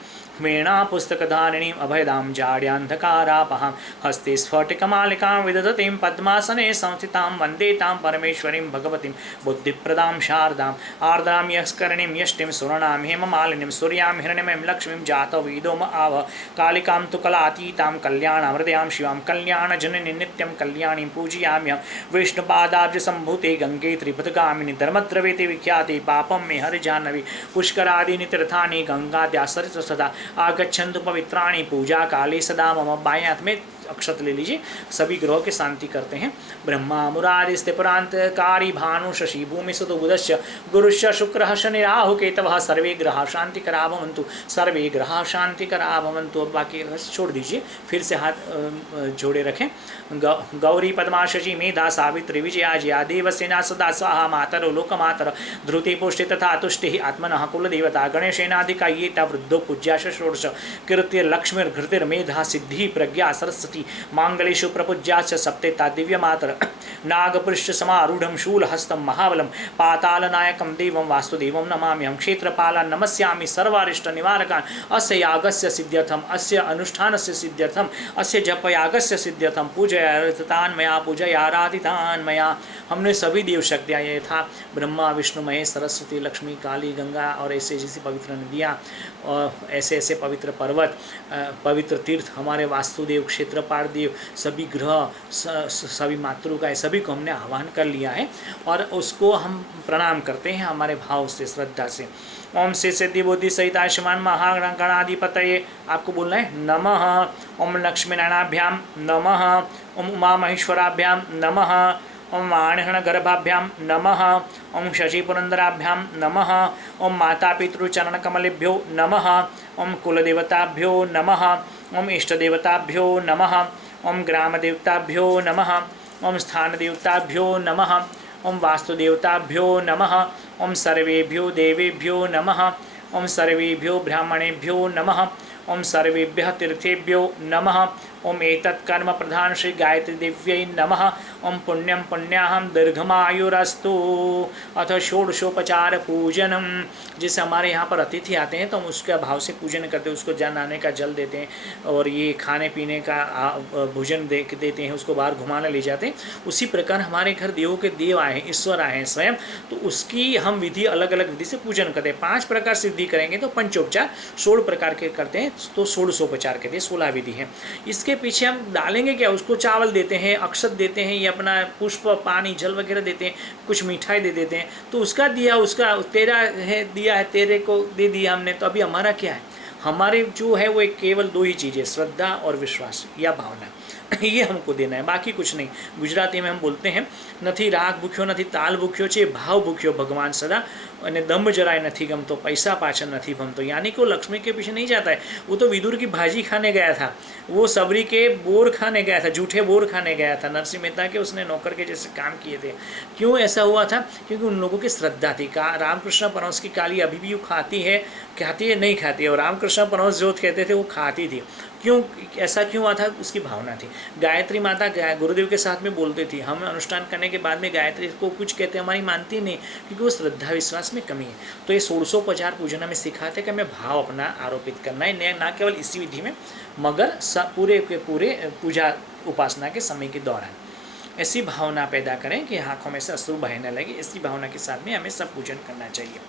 वीणा पुस्तकधारिणीं अभयदां जाड्यान्धकारापहां। हस्ते स्फटिकमालिकां विदधतीं पद्मासने संस्थितां वन्दे तां परमेश्वरीं भगवतीं बुद्धिप्रदां शारदाम्। आर्द्रां यस्करणीं यष्टिं सुवर्णां हेममालिनीं सूर्यां हिरण्यमयीं लक्ष्मीं जातवेदोम आव। कालिकां तु कलातीतां कल्याणामृदयां शिवां कल्याणजननीं नित्यं कल्याणीं पूजयाम्यहं। विष्णुपादाब्जसम्भूते गंगे त्रिपथगामिनि धर्मद्रवेति विख्याते पापं मे हर जाह्नवी। पुष्करादीनि तीर्थानि गंगाद्या सरित सदा आगच्छन्तु पवित्राणि पूजा काले सदा मम। बाएं हाथ में अक्षत ले लीजिए। सभी ग्रहों की शांति करते हैं। ब्रह्मा मुरारिस्ते पुरांतकारी भानु शशि भूमि सुतो बुधश्च गुरुश्च शुक्रः शनि राहु केतवः सर्वे ग्रहा शांति करा भवन्तु सर्वे ग्रहा शांति करा भवन्तु। अब बाकी छोड़ दीजिए, फिर से हाथ जोड़े रखें। गौरी पद्मा शची मेधा सावित्री विजया जया देवसेना सदा स्वाहा मातरो लोकमातर ध्रुति पुष्टि तथा तुष्टि आत्मनः कुलदेवता गणेशेनाधिका ये वृद्धो पूज्या षोडश कीर्तिर लक्ष्मीर्घृतिर्मेधा सिद्धि प्रज्ञा सरस्वती सरस्वती मांगलेषु प्रपूज्याश्च सप्तेता दिव्य मातर नागपृष्ठ समारूढ़ शूलहस्तं महाबलं पातालनायकं देवं वास्तुदेवं नमाम्यहं क्षेत्रपालान् नमस्यामि सर्वारिष्ट निवारकान् अस्य यागस्य सिद्ध्यर्थम अस्य अनुष्ठानस्य सिद्ध्यर्थम अस्य जपयागस्य सिद्ध्यर्थम पूजयार्थितान् मया पूजयाराधितान् मया। हमने सभी देव शक्तियाँ यथा ब्रह्मा विष्णु महेश सरस्वती लक्ष्मी काली गंगा और ऐसे जैसी पवित्र नदियाँ और ऐसे ऐसे पवित्र पर्वत पवित्र तीर्थ हमारे वास्तुदेव क्षेत्रपाल देव सभी ग्रह सभी मातृकाएँ सभी को हमने आह्वान कर लिया है और उसको हम प्रणाम करते हैं हमारे भाव से श्रद्धा से। ओम से सिद्धि बुद्धि सहित आयुष्मान महागणाधिपतये आपको बोलना है नमः। ओम लक्ष्मीनारायणाभ्याम नमः। ओम उमा महेश्वराभ्याम नमः। ओम वाणिहण गर्भाभ्याम नमः। ओम शशिपुरंदराभ्याम नमः। ओम माता पितृचरणकमलेभ्यो नमः। ओम कुलदेवताभ्यो नमः। ओम इष्टदेवताभ्यो नमः। ओम ग्रामदेवताभ्यो नमः। ओम स्थानदेवताभ्यो नमः। ओम वास्तुदेवताभ्यो नमः। ओम सर्वेभ्यो देवेभ्यो नमः। ओम सर्वेभ्यो ब्राह्मणेभ्यो नमः। ओम सर्वेभ्यः तीर्थेभ्यो नमः। ओम एतत् कर्म प्रधान श्री गायत्री देव्यै नमः। ओम पुण्यं पुण्याहं दीर्घमायुरस्तु। अथ षोडशोपचार पूजनम। जैसे हमारे यहाँ पर अतिथि आते हैं तो हम उसका भाव से पूजन करते हैं, उसको जनाने का जल देते हैं और ये खाने पीने का भोजन देते हैं, उसको बाहर घुमाने ले जाते हैं। उसी प्रकार हमारे घर देवों के देव आए हैं, ईश्वर आए हैं स्वयं, तो उसकी हम विधि अलग अलग विधि से पूजन करते हैं। 5 प्रकार सिद्धि करेंगे तो पंचोपचार 16 प्रकार के करते हैं तो 16 कहते हैं, 16 विधि है। इसके पीछे हम डालेंगे क्या, उसको चावल देते हैं, अक्षत देते हैं या अपना पुष्प पानी जल वगैरह देते हैं, कुछ मिठाई दे देते हैं, तो उसका दिया उसका तेरा है दिया है तेरे को दे दिया हमने। तो अभी हमारा क्या है, हमारे जो है वो एक केवल 2 ही चीज़ें श्रद्धा और विश्वास या भावना ये हमको देना है, बाकी कुछ नहीं। गुजराती में हम बोलते हैं નથી રાગ ભૂખ્યો નથી તાલ ભૂખ્યો છે ભાવ ભૂખ્યો भगवान सदा અને दम्भ જરાય નથી गमतो पैसा पाछળ નથી भमतो। यानी कि वो लक्ष्मी के पीछे नहीं जाता है, वो तो विदुर की भाजी खाने गया था, वो सबरी के बोर खाने गया था, झूठे बोर खाने गया था, नरसिंह मेहता के उसने नौकर के जैसे काम किए थे। क्यों ऐसा हुआ था, क्योंकि उन लोगों की श्रद्धा थी। रामकृष्ण परमहंस की काली अभी भी वो खाती है नहीं खाती है, और रामकृष्ण परमहंस जो कहते थे वो खाती थी। क्यों ऐसा क्यों हुआ था, उसकी भावना थी। गायत्री माता गुरुदेव के साथ में बोलती थी, हम अनुष्ठान करने के बाद में गायत्री को कुछ कहते हमारी मानती नहीं, क्योंकि वो श्रद्धा विश्वास में कमी है। तो ये 16 पूजन हमें सिखाते कि हमें भाव अपना आरोपित करना है, ना केवल इसी विधि में मगर पूरे के पूरे पूजा उपासना के समय के दौरान ऐसी भावना पैदा करें कि आँखों में से अश्रु बहने लगे। इसी भावना के साथ में हमें सब पूजन करना चाहिए।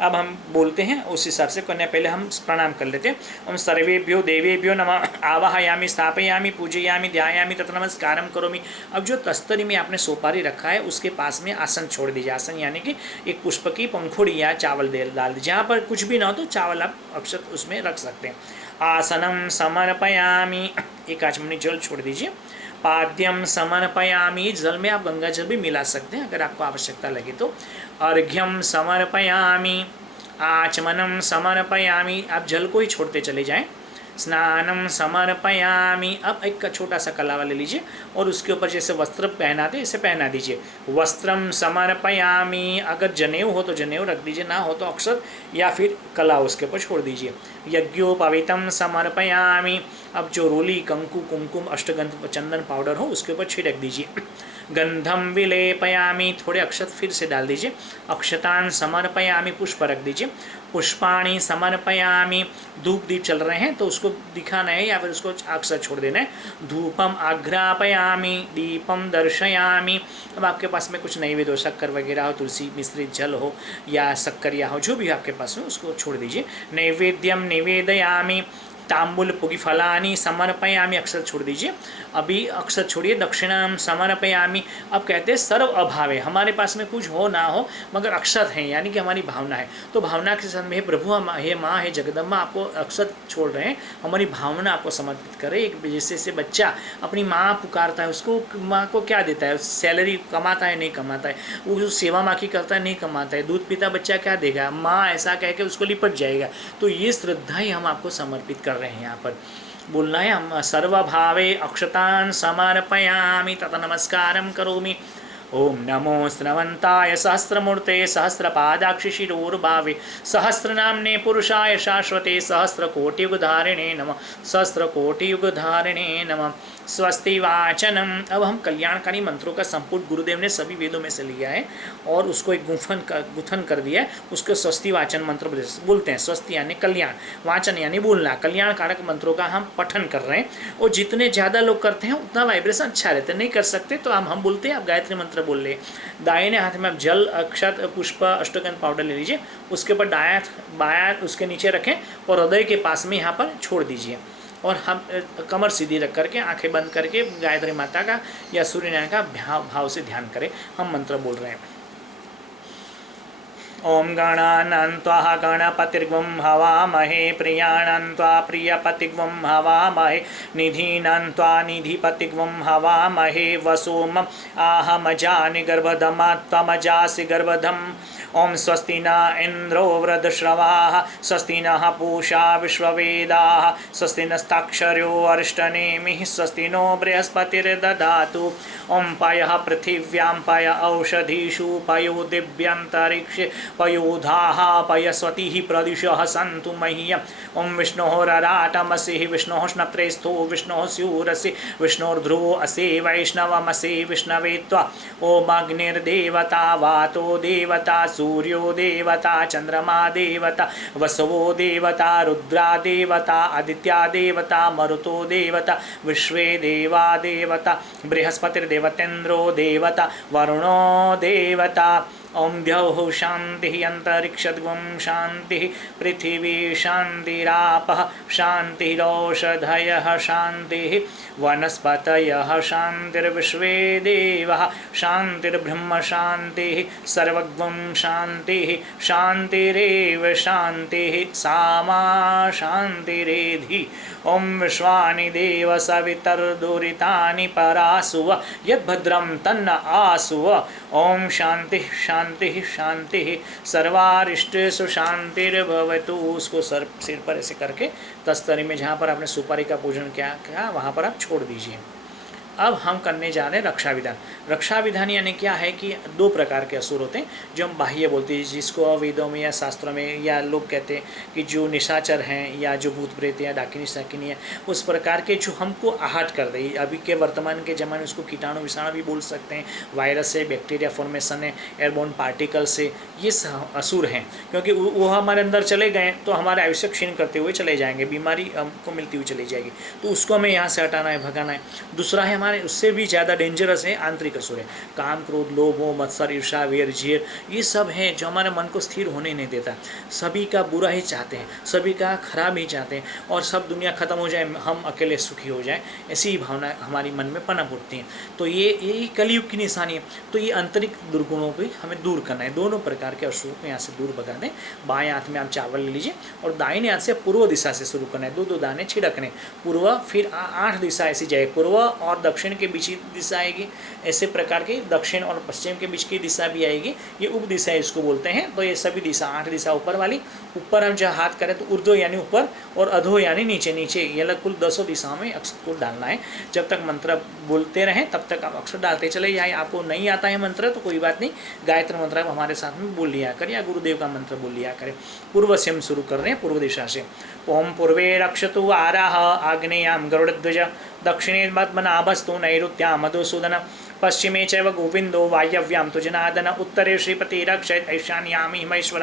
अब हम बोलते हैं उस हिसाब से करने पहले हम प्रणाम कर लेते हैं। ओम सर्वेभ्यो देवेभ्यो नमः आवाहयामि स्थापयामि पूजयामि ध्यायामि तत् नमस्कारम करोमि। अब जो तस्तरी में आपने सोपारी रखा है उसके पास में आसन छोड़ दीजिए। आसन यानी कि एक पुष्प की पंखुड़ी या चावल डाल दीजिए। जहाँ पर कुछ भी ना हो तो चावल आप अक्षत उसमें रख सकते हैं। आसनम समर्पयामि, एक आचमनी जल छोड़ दीजिए। पाद्यम समर्पयामि, जल में आप गंगा जल भी मिला सकते हैं अगर आपको आवश्यकता लगे तो। अर्घ्यम समर्पयामि, आचमनम समर्पयामि, आप जल को ही छोड़ते चले जाएं। स्नानम समर्पयामि, अब एक छोटा सा कलावा ले लीजिए और उसके ऊपर जैसे वस्त्र पहनाते इसे पहना दीजिए। वस्त्रम समर्पयामि, अगर जनेऊ हो तो जनेऊ रख दीजिए, ना हो तो अक्षत या फिर कला उसके ऊपर छोड़ दीजिए। यज्ञोपवीतम समर्पयामि, अब जो रोली कंकु कुमकुम अष्टगंध चंदन पाउडर हो उसके ऊपर छिड़क दीजिए। गंधम विलेपयामि, थोड़े अक्षत फिर से डाल दीजिए। अक्षतान समर्पयामि, पुष्प रख दीजिए। पुष्पाणि समर्पयामि, धूप दीप चल रहे हैं तो उसको दिखाना है या फिर उसको अक्षत छोड़ देना है। धूपम आघ्रापयामि, दीपम दर्शयामि, अब आपके पास में कुछ नैवेद्य हो, शक्कर वगैरह हो, तुलसी मिश्रित जल हो या शक्करिया हो, जो भी आपके पास हो उसको छोड़ दीजिए। नैवेद्यम निवेदयामि, तांबुल पुगी फलानी समर्पयामि, अक्षर छोड़ दीजिए। अभी अक्षर छोड़िए। दक्षिणाम समर्पयामि, अब कहते हैं सर्व अभाव है, हमारे पास में कुछ हो ना हो मगर अक्षत हैं, यानी कि हमारी भावना है। तो भावना के साथ में हे प्रभु, हे माँ, हे जगदम्बा, आपको अक्षत छोड़ रहे हैं, हमारी भावना आपको समर्पित करें। एक जैसे बच्चा अपनी माँ पुकारता है, उसको माँ को क्या देता है, सैलरी कमाता है नहीं कमाता है, वो सेवा माँ की करता है नहीं कमाता है, दूध पीता बच्चा क्या देगा, माँ ऐसा कह के उसको लिपट जाएगा। तो ये श्रद्धा ही हम आपको समर्पित कर रहे हैं। यहाँ पर बोलना है हम सर्वभावे अक्षतान समर्पयामि तत नमस्कारम करोमि। ओम नमो स्रवंताय सहस्रमूर्ते सहस्रपादाक्षि शिरोर्भावे सहस्रनाम्ने पुरुषाय शाश्वते सहस्रकोटियुगधारिणे नमः सहस्रकोटियुगधारिणे नमः। स्वस्ति वाचनम। अब हम कल्याणकारी मंत्रों का संपुट गुरुदेव ने सभी वेदों में से लिया है और उसको एक गुथन कर दिया है। उसको स्वस्ति वाचन मंत्र बोलते हैं। स्वस्ति यानी कल्याण, वाचन यानी बोलना। कल्याण कारक मंत्रों का हम पठन कर रहे हैं और जितने ज़्यादा लोग करते हैं उतना वाइब्रेशन अच्छा रहता है। नहीं कर सकते तो हम बोलते हैं आप गायत्री मंत्र बोल ले। दाहिने हाथ में आप जल, अक्षत, पुष्प, अष्टगंध पाउडर ले लीजिए। उसके ऊपर बायां उसके नीचे रखें और हृदय के पास में यहाँ पर छोड़ दीजिए और हम कमर सीधी रख करके आंखें बंद करके गायत्री माता का या सूर्यनारायण का भाव से ध्यान करें। हम मंत्र बोल रहे हैं। ओम गणानान्त्वा गणपतिर्गुं हवामहे प्रियाणान्त्वा प्रियपतिगुं हवामहे निधीनान्त्वा निधिपतिगुं हवामहे वसोमम् आहमजानि गर्भधमा त्वमजासि गर्भधम्। ओम स्वस्ति न इंद्रो वृद्धश्रवाः स्वस्ति नः पूषा विश्ववेदाः स्वस्ति नस्ताक्षर्यो अरिष्टनेमिः स्वस्ति नो बृहस्पतिर्दधातु। ओम पयः पृथिव्यां पय औषधीषु पयो दिव्यन्तरिक्षे पयोधाः पयस्वतिः प्रदिशः सन्तु मह्यम्। ओम विष्णोरराटमसि विष्णोः स्नप्रेस्थो विष्णोः स्यूरसि विष्णोर्ध्रुवो असि वैष्णवमसि विष्णवे त्वा। ओम अग्निर्देवता वातो देवता सूर्यो देवता चंद्रमा देवता वसवो देवता रुद्रा देवता आदित्या देवता मरुतो देवता विश्वे देवा देवता बृहस्पतिर्देवतेन्द्रो देवता वरुणो देवता। ओम द्यौः शान्तिः अंतरिक्षद्गुं शान्तिः पृथिवी शान्तिरापः शान्तिरौषधयः शान्तिः वनस्पतयः शान्तिर्विश्वे देवः शान्तिर्ब्रह्म शान्तिः सर्वगुं शान्तिः शान्तिरेव शान्तिः सामा शान्तिरेधि। ओम विश्वानि देव सवितर्दुरितानि परासुव यद्भद्रं तन्न आसुव। ओम शान्तिः शांति शांति सर्वारिष्टेषु शांतिर्भवतु। उसको सिर पर ऐसे करके तस्तरी में जहाँ पर आपने सुपारी का पूजन किया वहाँ पर आप छोड़ दीजिए। अब हम करने जा रहे हैं रक्षा विधान। रक्षा विधान यानी क्या है कि दो प्रकार के असुर होते हैं जो हम बाह्य बोलते हैं, जिसको वेदों में या शास्त्रों में या लोग कहते हैं कि जो निशाचर हैं या जो भूत प्रेत या डाकिनी शाकिनी है, उस प्रकार के जो हमको आहट कर दे। अभी के वर्तमान के ज़माने में उसको कीटाणु विषाणु भी बोल सकते हैं, वायरस से, बैक्टीरिया फॉर्मेशन है, एयरबोर्न पार्टिकल से, ये असुर हैं। क्योंकि वो हमारे अंदर चले गए तो हमारे आयुष्य क्षीण करते हुए चले जाएंगे, बीमारी हमको मिलती हुई चली जाएगी। तो उसको हमें यहाँ से हटाना है, भगाना है। दूसरा है हमारे उससे भी ज़्यादा डेंजरस है आंतरिक असुर है। काम, क्रोध, लोभ, मोह, मत्सर, ईर्ष्या, वेर, झेर, ये सब है जो हमारे मन को स्थिर होने नहीं देता। सभी का बुरा ही चाहते हैं, सभी का खराब ही चाहते हैं और सब दुनिया खत्म हो जाए, हम अकेले सुखी हो जाए, ऐसी ही भावना हमारी मन में पनप उठती हैं। तो ये कलयुग की निशानी है। तो ये आंतरिक दुर्गुणों को हमें दूर करना है। दोनों प्रकार के असुर को यहाँ से दूर भगा दें। बाएं हाथ में आप चावल ले लीजिए और दाहिने हाथ से पूर्व दिशा से शुरू करना है। दो दाने छिड़कने, पूर्व, फिर 8 दिशा ऐसी जाए, पूर्व और दक्षिण के बीच की दिशा आएगी। ऐसे प्रकार की दक्षिण और पश्चिम के बीच की दिशा भी आएगी, ये उप दिशा इसको बोलते हैं। तो ये सभी दिशा 8 दिशा ऊपर वाली। ऊपर हम जहाँ हाथ करें तो ऊर्ध्व यानी ऊपर और अधो यानी नीचे नीचे, ये अलग कुल 10 दिशाओं में अक्षर को डालना है। जब तक मंत्र बोलते रहें तब तक आप अक्षर डालते चले जाए। आपको नहीं आता है मंत्र तो कोई बात नहीं, गायत्री मंत्र आप हमारे साथ में बोल लिया करें या गुरुदेव का मंत्र बोल लिया करें। पूर्व से हम शुरू कर रहे हैं, पूर्व दिशा से। ओम पूर्वे रक्षतु आराह आग्नेयां गरुड़ध्वज दक्षिणे पद्मनाभस्तु नैऋत्यां मधुसूदन पश्चिमे चैव गोविंदो वायव्यां तु जनार्दन उत्तरे श्रीपति रक्षेत् ईशान्यां हिमैश्वर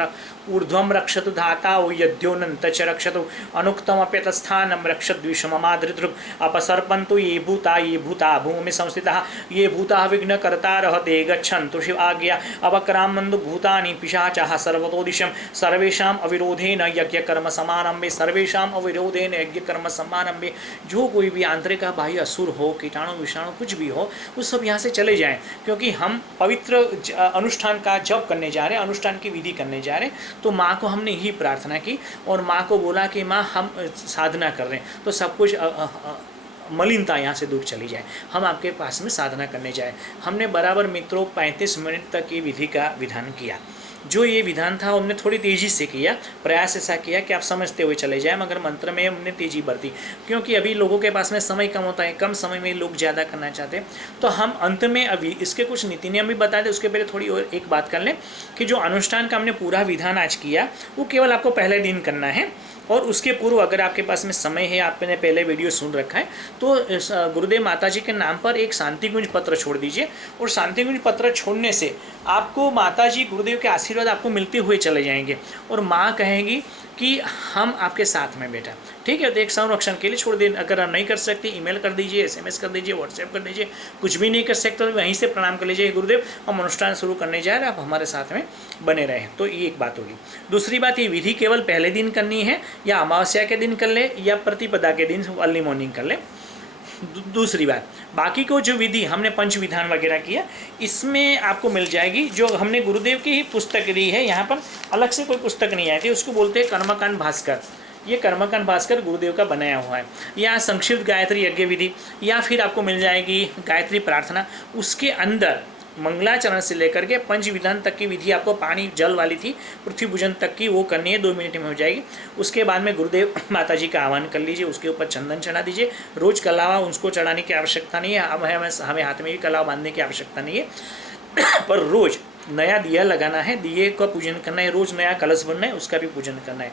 ऊर्ध्वं रक्षतु धाताओ यद्योनन्त च रक्षतु अनुक्तमप्यतस्थानं रक्षद्विषममाधृतृक् अपसर्पन्तु ये भूता भूमि संस्थिताः ये भूताः विघ्नकर्तारः ते गच्छन्तु शिव आज्ञया अवक्रामन्तु भूतानि पिशाचाः सर्वतो दिशं सर्वेषाम् अविरोधेन यज्ञकर्म समारंभे सर्वेषाम् अविरोधेन यज्ञकर्म समारंभे। जो कोई भी आंतरिक बाह्य असुर हो, कीटाणु विषाणु कुछ भी हो, वो सब यहाँ से चले जाएं। क्योंकि हम पवित्र अनुष्ठान का जप करने जा रहे हैं, अनुष्ठान की विधि करने जा रहे हैं। तो माँ को हमने यही प्रार्थना की और माँ को बोला कि माँ हम साधना कर रहे हैं तो सब कुछ मलिनता यहाँ से दूर चली जाए, हम आपके पास में साधना करने जाए। हमने बराबर मित्रों 35 मिनट तक ये विधि का विधान किया। जो ये विधान था हमने थोड़ी तेज़ी से किया, प्रयास ऐसा किया कि आप समझते हुए चले जाए, मगर मंत्र में हमने तेज़ी बरती, क्योंकि अभी लोगों के पास में समय कम होता है, कम समय में लोग ज़्यादा करना चाहते हैं। तो हम अंत में अभी इसके कुछ नीति नियम भी बता दें, उसके पहले थोड़ी और एक बात कर लें कि जो अनुष्ठान का हमने पूरा विधान आज किया वो केवल आपको पहले दिन करना है, और उसके पूर्व अगर आपके पास में समय है, आपने पहले वीडियो सुन रखा है, तो गुरुदेव माता जी के नाम पर एक शांति कुंज पत्र छोड़ दीजिए, और शांति कुंज पत्र छोड़ने से आपको माता जी गुरुदेव के आशीर्वाद आपको मिलते हुए चले जाएंगे, और माँ कहेंगी कि हम आपके साथ में बेटा, ठीक है। तो एक संरक्षण के लिए छोड़ दें, अगर आप नहीं कर सकते ईमेल कर दीजिए, SMS कर दीजिए, व्हाट्सएप कर दीजिए, कुछ भी नहीं कर सकते तो वहीं से प्रणाम कर लीजिए, गुरुदेव हम अनुष्ठान शुरू करने जा रहे हैं, आप हमारे साथ में बने रहें। तो ये एक बात होगी। दूसरी बात, ये विधि केवल पहले दिन करनी है, या अमावस्या के दिन कर ले, या प्रतिपदा के दिन अर्ली मॉर्निंग कर ले। दूसरी बात, बाकी को जो विधि हमने पंच विधान वगैरह किया, इसमें आपको मिल जाएगी, जो हमने गुरुदेव की ही पुस्तक दी है, यहाँ पर अलग से कोई पुस्तक नहीं आई थी, उसको बोलते हैं कर्मकांड भास्कर। ये कर्मकांड भास्कर गुरुदेव का बनाया हुआ है। यहाँ संक्षिप्त गायत्री यज्ञ विधि, या फिर आपको मिल जाएगी गायत्री प्रार्थना, उसके अंदर मंगलाचरण से लेकर के पंच विधान तक की विधि आपको पानी जल वाली थी, पृथ्वी पूजन तक की वो करनी है, 2 मिनट में हो जाएगी। उसके बाद में गुरुदेव माता जी का आह्वान कर लीजिए, उसके ऊपर चंदन चढ़ा दीजिए। रोज कलावा उसको चढ़ाने की आवश्यकता नहीं है, हमें हाथ में भी कलावा बांधने की आवश्यकता नहीं है पर रोज नया दिया लगाना है, दिए का पूजन करना है, रोज नया कलश बनना है, उसका भी पूजन करना है।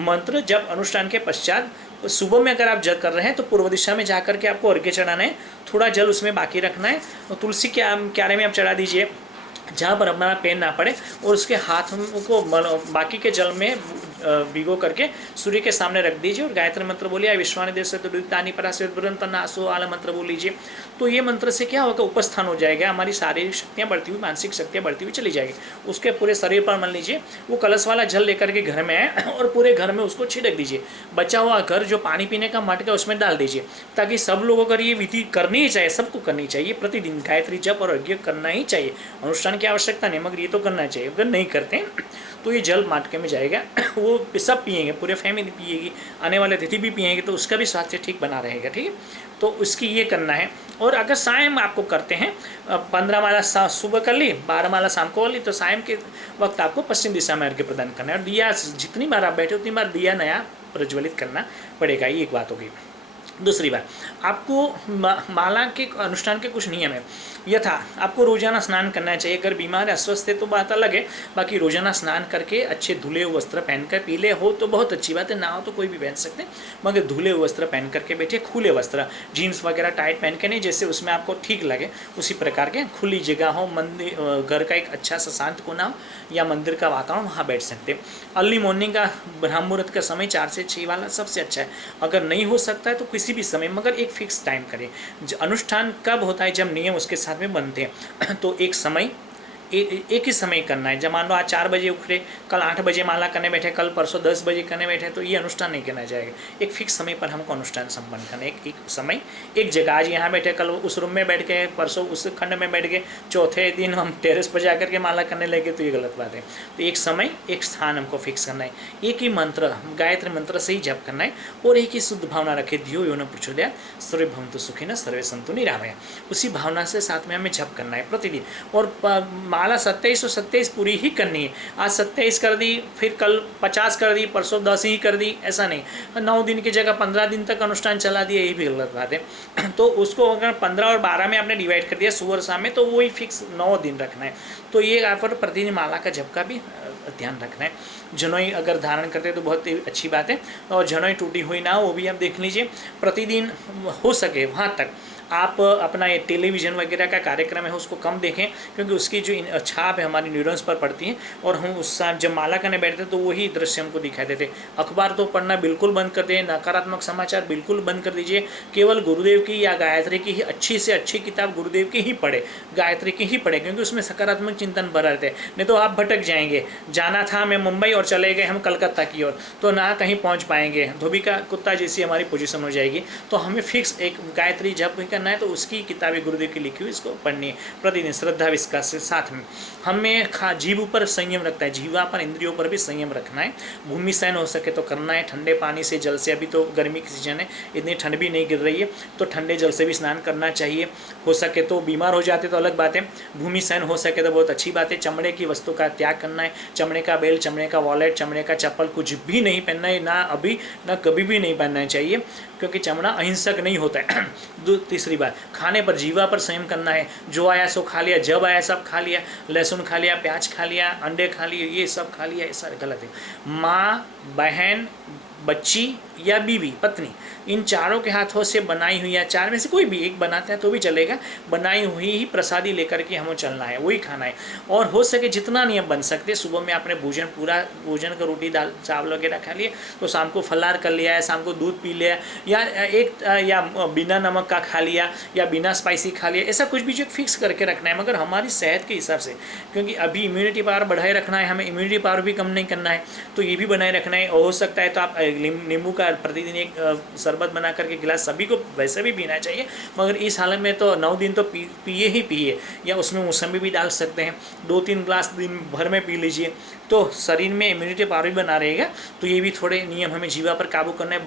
मंत्र जब अनुष्ठान के पश्चात सुबह में अगर आप जल कर रहे हैं तो पूर्व दिशा में जाकर के आपको अर्घ्य चढ़ाना है, थोड़ा जल उसमें बाकी रखना है, और तुलसी के क्यारे में आप चढ़ा दीजिए जहाँ पर हमारा पेन ना पड़े, और उसके हाथ को बाकी के जल में भिगो करके सूर्य के सामने रख दीजिए, और गायत्री मंत्र बोलिए, विश्वानि देश तानी परासो आला मंत्र बोल लीजिए। तो ये मंत्र से क्या होगा, उपस्थान हो जाएगा, हमारी शारीरिक शक्तियाँ बढ़ती हुई, मानसिक शक्तियाँ बढ़ती हुई चली जाएगी। उसके पूरे शरीर पर मान लीजिए वो कलश वाला जल लेकर के घर में आए, और पूरे घर में उसको छिड़क दीजिए। बचा हुआ घर जो पानी पीने का मटका उसमें डाल दीजिए, ताकि सब लोग अगर ये विधि करनी ही चाहिए, सबको करनी चाहिए, प्रतिदिन गायत्री जप और यज्ञ करना ही चाहिए। अनुष्ठान की आवश्यकता नहीं, मगर ये तो करना चाहिए। अगर नहीं करते हैं तो ये जल मटके में जाएगा, वो सब पिएंगे, पूरे फैमिली पिएगी, आने वाले अतिथि भी पिएंगे, तो उसका भी स्वास्थ्य ठीक बना रहेगा, ठीक है। तो उसकी ये करना है। और अगर सायं आपको करते हैं, 15 माला सुबह कर ली, 12 माला शाम को कर ली, तो सायं के वक्त आपको पश्चिम दिशा में अर्घ्य प्रदान करना है, और दिया जितनी बार आप बैठे उतनी बार दिया नया प्रज्वलित करना पड़ेगा। ये एक बात होगी। दूसरी बात, आपको माला के अनुष्ठान के कुछ नियम है। यथा आपको रोजाना स्नान करना चाहिए, अगर बीमार है अस्वस्थ है तो बात अलग है, बाकी रोजाना स्नान करके अच्छे धुले हुए वस्त्र पहनकर, पीले हो तो बहुत अच्छी बात है, ना हो तो कोई भी पहन सकते हैं, मगर धुले हुए वस्त्र पहन करके बैठे, खुले वस्त्र, जीन्स वगैरह टाइट पहन के नहीं, जैसे उसमें आपको ठीक लगे उसी प्रकार के, खुली जगह हो, मंदिर घर का एक अच्छा सा शांत कोना हो, या मंदिर का वातावरण, वहाँ बैठ सकते हैं। अर्ली मॉर्निंग का ब्रह्म मुहूर्त का समय 4 से 6 वाला सबसे अच्छा है। अगर नहीं हो सकता है तो किसी भी समय, मगर एक फिक्स टाइम करें। अनुष्ठान कब होता है, जब नियम उसके साथ में बनते हैं, तो एक समय एक ही समय करना है। जब मान लो आज 4 बजे उठे, कल 8 बजे माला करने बैठे, कल परसों 10 बजे करने बैठे, तो ये अनुष्ठान नहीं करना जाएगा। एक फिक्स समय पर हमको अनुष्ठान संपन्न करना है, एक समय एक जगह। आज यहाँ बैठे, कल उस रूम में बैठ के, परसों उस खंड में बैठ गए, चौथे दिन हम टेरेस पर जा करके माला करने लगे, तो ये गलत बात है। तो एक समय एक स्थान हमको फिक्स करना है, एक ही मंत्र गायत्री मंत्र से ही जप करना है, और एक ही शुद्ध भावना रखे, धियो यो न प्रचोदयात् सर्वे भवन्तु सुखिनः सर्वे सन्तु निरामया। उसी भावना से साथ में हमें जप करना है प्रतिदिन। और माला 27 पूरी ही करनी है। आज 27 कर दी, फिर कल 50 कर दी, परसों 10 ही कर दी, ऐसा नहीं। 9 दिन की जगह 15 दिन तक अनुष्ठान चला दिया, ये भी गलत बात है। तो उसको अगर 15 और 12 में आपने डिवाइड कर दिया सुबह और शाम में, तो वही फिक्स 9 दिन रखना है। तो ये आप पर प्रतिदिन माला का जप का भी ध्यान रखना है। जनोई अगर धारण करते हैं तो बहुत अच्छी बात है, और जनोई टूटी हुई ना हो वो भी आप देख लीजिए। प्रतिदिन हो सके वहाँ तक आप अपना ये टेलीविज़न वगैरह का कार्यक्रम है उसको कम देखें, क्योंकि उसकी जो छाप है हमारी न्यूरॉन्स पर पड़ती है, और हम उस जब माला करने बैठते तो वही दृश्य हमको दिखाई देते। अखबार तो पढ़ना बिल्कुल बंद कर दें, नकारात्मक समाचार बिल्कुल बंद कर दीजिए। केवल गुरुदेव की या गायत्री की ही अच्छी से अच्छी किताब गुरुदेव की ही पढ़े, गायत्री की ही पढ़े, क्योंकि उसमें सकारात्मक चिंतन भरा रहते हैं। नहीं तो आप भटक जाएंगे। जाना था मैं मुंबई और चले गए हम कलकत्ता की ओर, तो ना कहीं पहुँच पाएंगे, धोबी का कुत्ता जैसी हमारी पोजीशन हो जाएगी। तो हमें फिक्स एक गायत्री जप का करना है तो उसकी किताबें गुरुदेव की लिखी हुई इसको पढ़नी है प्रतिदिन श्रद्धा विश्वास के साथ में। हमें जीभ पर संयम रखता है, जीवा पर इंद्रियों पर भी संयम रखना है। भूमि शयन हो सके तो करना है, ठंडे पानी से जल से, अभी तो गर्मी की सीजन है इतनी ठंड भी नहीं गिर रही है तो ठंडे जल से भी स्नान करना चाहिए। हो सके तो बीमार हो जाते तो अलग बात है, भूमि शयन हो सके तो बहुत अच्छी बात है। चमड़े की वस्तु का त्याग करना है, चमड़े का बेल्ट, चमड़े का वॉलेट, चमड़े का चप्पल कुछ भी नहीं पहनना है, ना अभी ना कभी भी नहीं पहनना चाहिए क्योंकि चमड़ा अहिंसक नहीं होता है। तीसरी बात, खाने पर जीवा पर संयम करना है, जो आया सो खा लिया, जब आया सब खा लिया, लहसुन खा लिया, प्याज खा लिया, अंडे खा लिए, ये सब खा लिया, ऐसा गलत है। माँ, बहन, बच्ची या बीवी, पत्नी, इन चारों के हाथों से बनाई हुई या चार में से कोई भी एक बनाता है तो भी चलेगा, बनाई हुई ही प्रसादी लेकर के हमें चलना है, वही खाना है। और हो सके जितना नियम बन सकते, सुबह में आपने पूरा भोजन का रोटी दाल चावल वगैरह खा लिए तो शाम को फलाहार कर लिया है, शाम को दूध पी लिया या बिना नमक का खा लिया या बिना स्पाइसी खा लिया, ऐसा कुछ भी जो फिक्स करके रखना है मगर हमारी सेहत के हिसाब से, क्योंकि अभी इम्यूनिटी पावर बढ़ाए रखना है, हमें इम्यूनिटी पावर भी कम नहीं करना है तो ये भी बनाए रखना है। और हो सकता है तो आप नींबू का प्रतिदिन एक शरबत बना करके गिलास सभी को वैसे भी पीना चाहिए, मगर इस हालत में तो 9 दिन तो पिए ही पिए, या उसमें मौसमी भी डाल सकते हैं, 2-3 ग्लास दिन भर में पी लीजिए तो शरीर में इम्यूनिटी पावर भी बना रहेगा। तो ये भी थोड़े नियम हमें जीवा पर काबू करना है।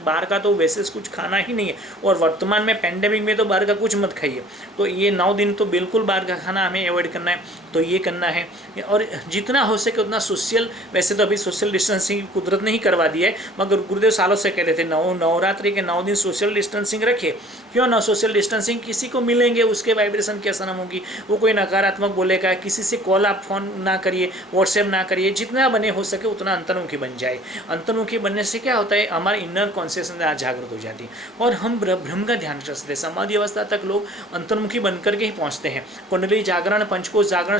बाहर का तो वैसे कुछ खाना ही नहीं है, और वर्तमान में पेंडेमिक में तो बाहर का कुछ मत खाइए, तो ये 9 दिन तो बिल्कुल बाहर का खाना हमें अवॉइड करना है, तो ये करना है। और जितना हो सके उतना सोशल, वैसे तो अभी सोशल डिस्टेंसिंग कुदरत ने ही करवा दिया है, मगर गुरुदेव सालों से कहते थे नवरात्रि के 9 दिन सोशल डिस्टेंसिंग रखिए। क्यों ना सोशल डिस्टेंसिंग, किसी को मिलेंगे उसके वाइब्रेशन की असर होगी, वो कोई नकारात्मक बोलेगा, किसी से कॉल आप फोन ना करिए, व्हाट्सएप ना करिए, जितना बने हो सके उतना अंतर्मुखी बन जाए। अंतर्मुखी बनने से क्या होता है, हमारी इनर कॉन्शियसनेस जागृत हो जाती है और हम ब्रह्म का ध्यान रखते हैं। समाधि अवस्था तक लोग अंतर्मुखी बनकर के ही पहुँचते हैं। कुंडली जागरण, पंचकोश जागरण,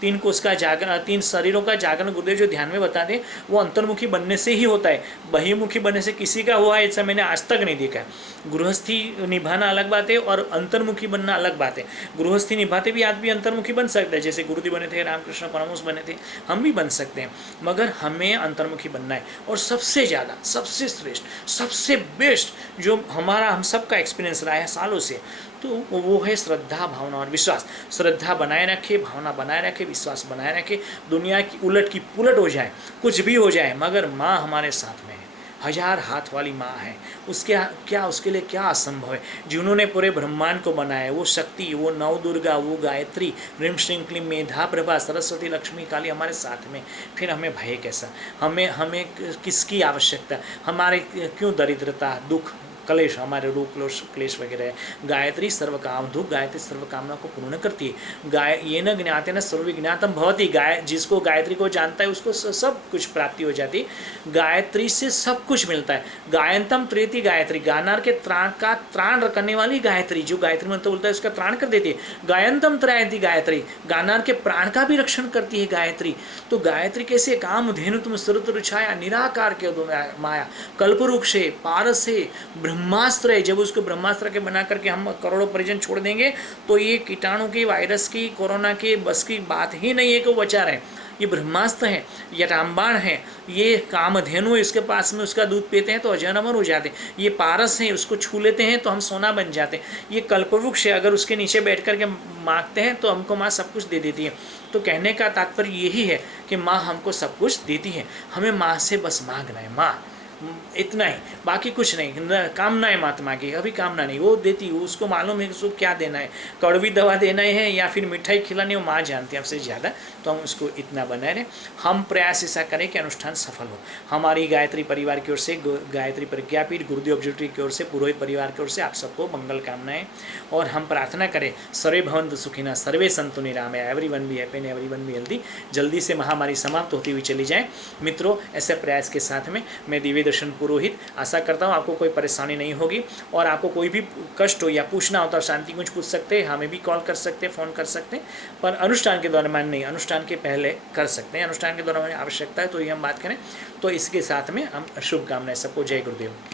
3 कोश का जागरण, 3 शरीरों का जागरण गुरुदेव जो ध्यान में बताते हैं वो अंतर्मुखी बनने से ही होता है। बहिर्मुखी बनने से किसी का हुआ है ऐसा मैंने आज तक नहीं देखा है। गृहस्थी निभाना अलग बात है और अंतर्मुखी बनना अलग बात है। गृहस्थी निभाते भी आदमी अंतर्मुखी बन सकता है, जैसे गुरुदेव बने थे, रामकृष्ण परमहंस बने थे, हम भी बन सकते हैं, मगर हमें अंतर्मुखी बनना है। और सबसे ज़्यादा, सबसे श्रेष्ठ, सबसे बेस्ट जो हमारा हम सबका एक्सपीरियंस रहा है सालों से, तो वो है श्रद्धा, भावना और विश्वास। श्रद्धा बनाए रखे, भावना बनाए रखे, विश्वास बनाए रखे। दुनिया की उलट की पुलट हो जाए, कुछ भी हो जाए, मगर माँ हमारे साथ में है, 1000 हाथ वाली माँ है, उसके लिए क्या असंभव है। जिन्होंने पूरे ब्रह्मांड को बनाया, वो शक्ति, वो नव दुर्गा, वो गायत्री, ह्रीं श्रीं क्लीं मेधा प्रभा सरस्वती लक्ष्मी काली हमारे साथ में, फिर हमें भय कैसा, हमें किसकी आवश्यकता, हमारे क्यों दरिद्रता, दुख, कलेश, हमारे रोग क्लेश वगैरह है। गायत्री सर्वकाम धूप, गायत्री सर्वकामना को पूर्ण करती है। ये न ज्ञाते न सर्वविज्ञातम भवति, जिसको गायत्री को जानता है उसको सब कुछ प्राप्ति हो जाती है। गायत्री से सब कुछ मिलता है। गायंतम त्रेति गायत्री, गानार के त्राण करने वाली गायत्री, जो गायत्री मंत्र बोलता है उसका त्राण कर देती है। गायंतम त्रयंती गायत्री, गानार के प्राण का भी रक्षण करती है गायत्री। तो गायत्री कैसे, काम धेनु तुम सुरत रुछाया, निराकार के माया, कल्पवृक्षे, पारसे, ब्रह्मास्त्र है। जब उसको ब्रह्मास्त्र के बना करके हम करोड़ों परिजन छोड़ देंगे तो ये कीटाणु की, वायरस की, कोरोना की बस की बात ही नहीं है कि वो बचा रहे। ये ब्रह्मास्त्र है, ये रामबाण है, ये कामधेनु है, इसके पास में उसका दूध पीते हैं तो अजर अमर हो जाते हैं। ये पारस है, उसको छू लेते हैं तो हम सोना बन जाते हैं। ये कल्पवृक्ष है, अगर उसके नीचे बैठ करके मांगते हैं तो हमको माँ सब कुछ दे देती है। तो कहने का तात्पर्य यही है कि माँ हमको सब कुछ देती है, हमें माँ से बस मांगना है, माँ इतना ही, बाकी कुछ नहीं। कामनाएं महात्मा की अभी कामना नहीं, वो देती, उसको मालूम है उसको क्या देना है, कड़वी दवा देना है या फिर मिठाई खिलानी, वो माँ जानती है हमसे ज़्यादा। तो हम उसको इतना बनाए रहें, हम प्रयास ऐसा करें कि अनुष्ठान सफल हो। हमारी गायत्री परिवार की ओर से, गायत्री प्रज्ञापीठ गुरुदेव ऑब्जर्वेटरी की ओर से, पुरोहित परिवार की ओर से आप सबको मंगल कामनाएं। और हम प्रार्थना करें, सर्वे भवन्तु सुखिनः, सर्वे सन्तु निरामया, everyone be happy, everyone be healthy. जल्दी से महामारी समाप्त होती हुई चली जाए। मित्रों, ऐसे प्रयास के साथ में मैं दिव्य दर्शन पुरोहित आशा करता हूँ आपको कोई परेशानी नहीं होगी, और आपको कोई भी कष्ट हो या पूछना हो तो शांति कुछ पूछ सकते हैं, हमें भी कॉल कर सकते हैं, फ़ोन कर सकते हैं, पर अनुष्ठान के दौरान नहीं, अनुष्ठान के पहले कर सकते हैं। अनुष्ठान के दौरान आवश्यकता है तो ये हम बात करें। तो इसके साथ में हम शुभकामनाएं सबको। जय गुरुदेव।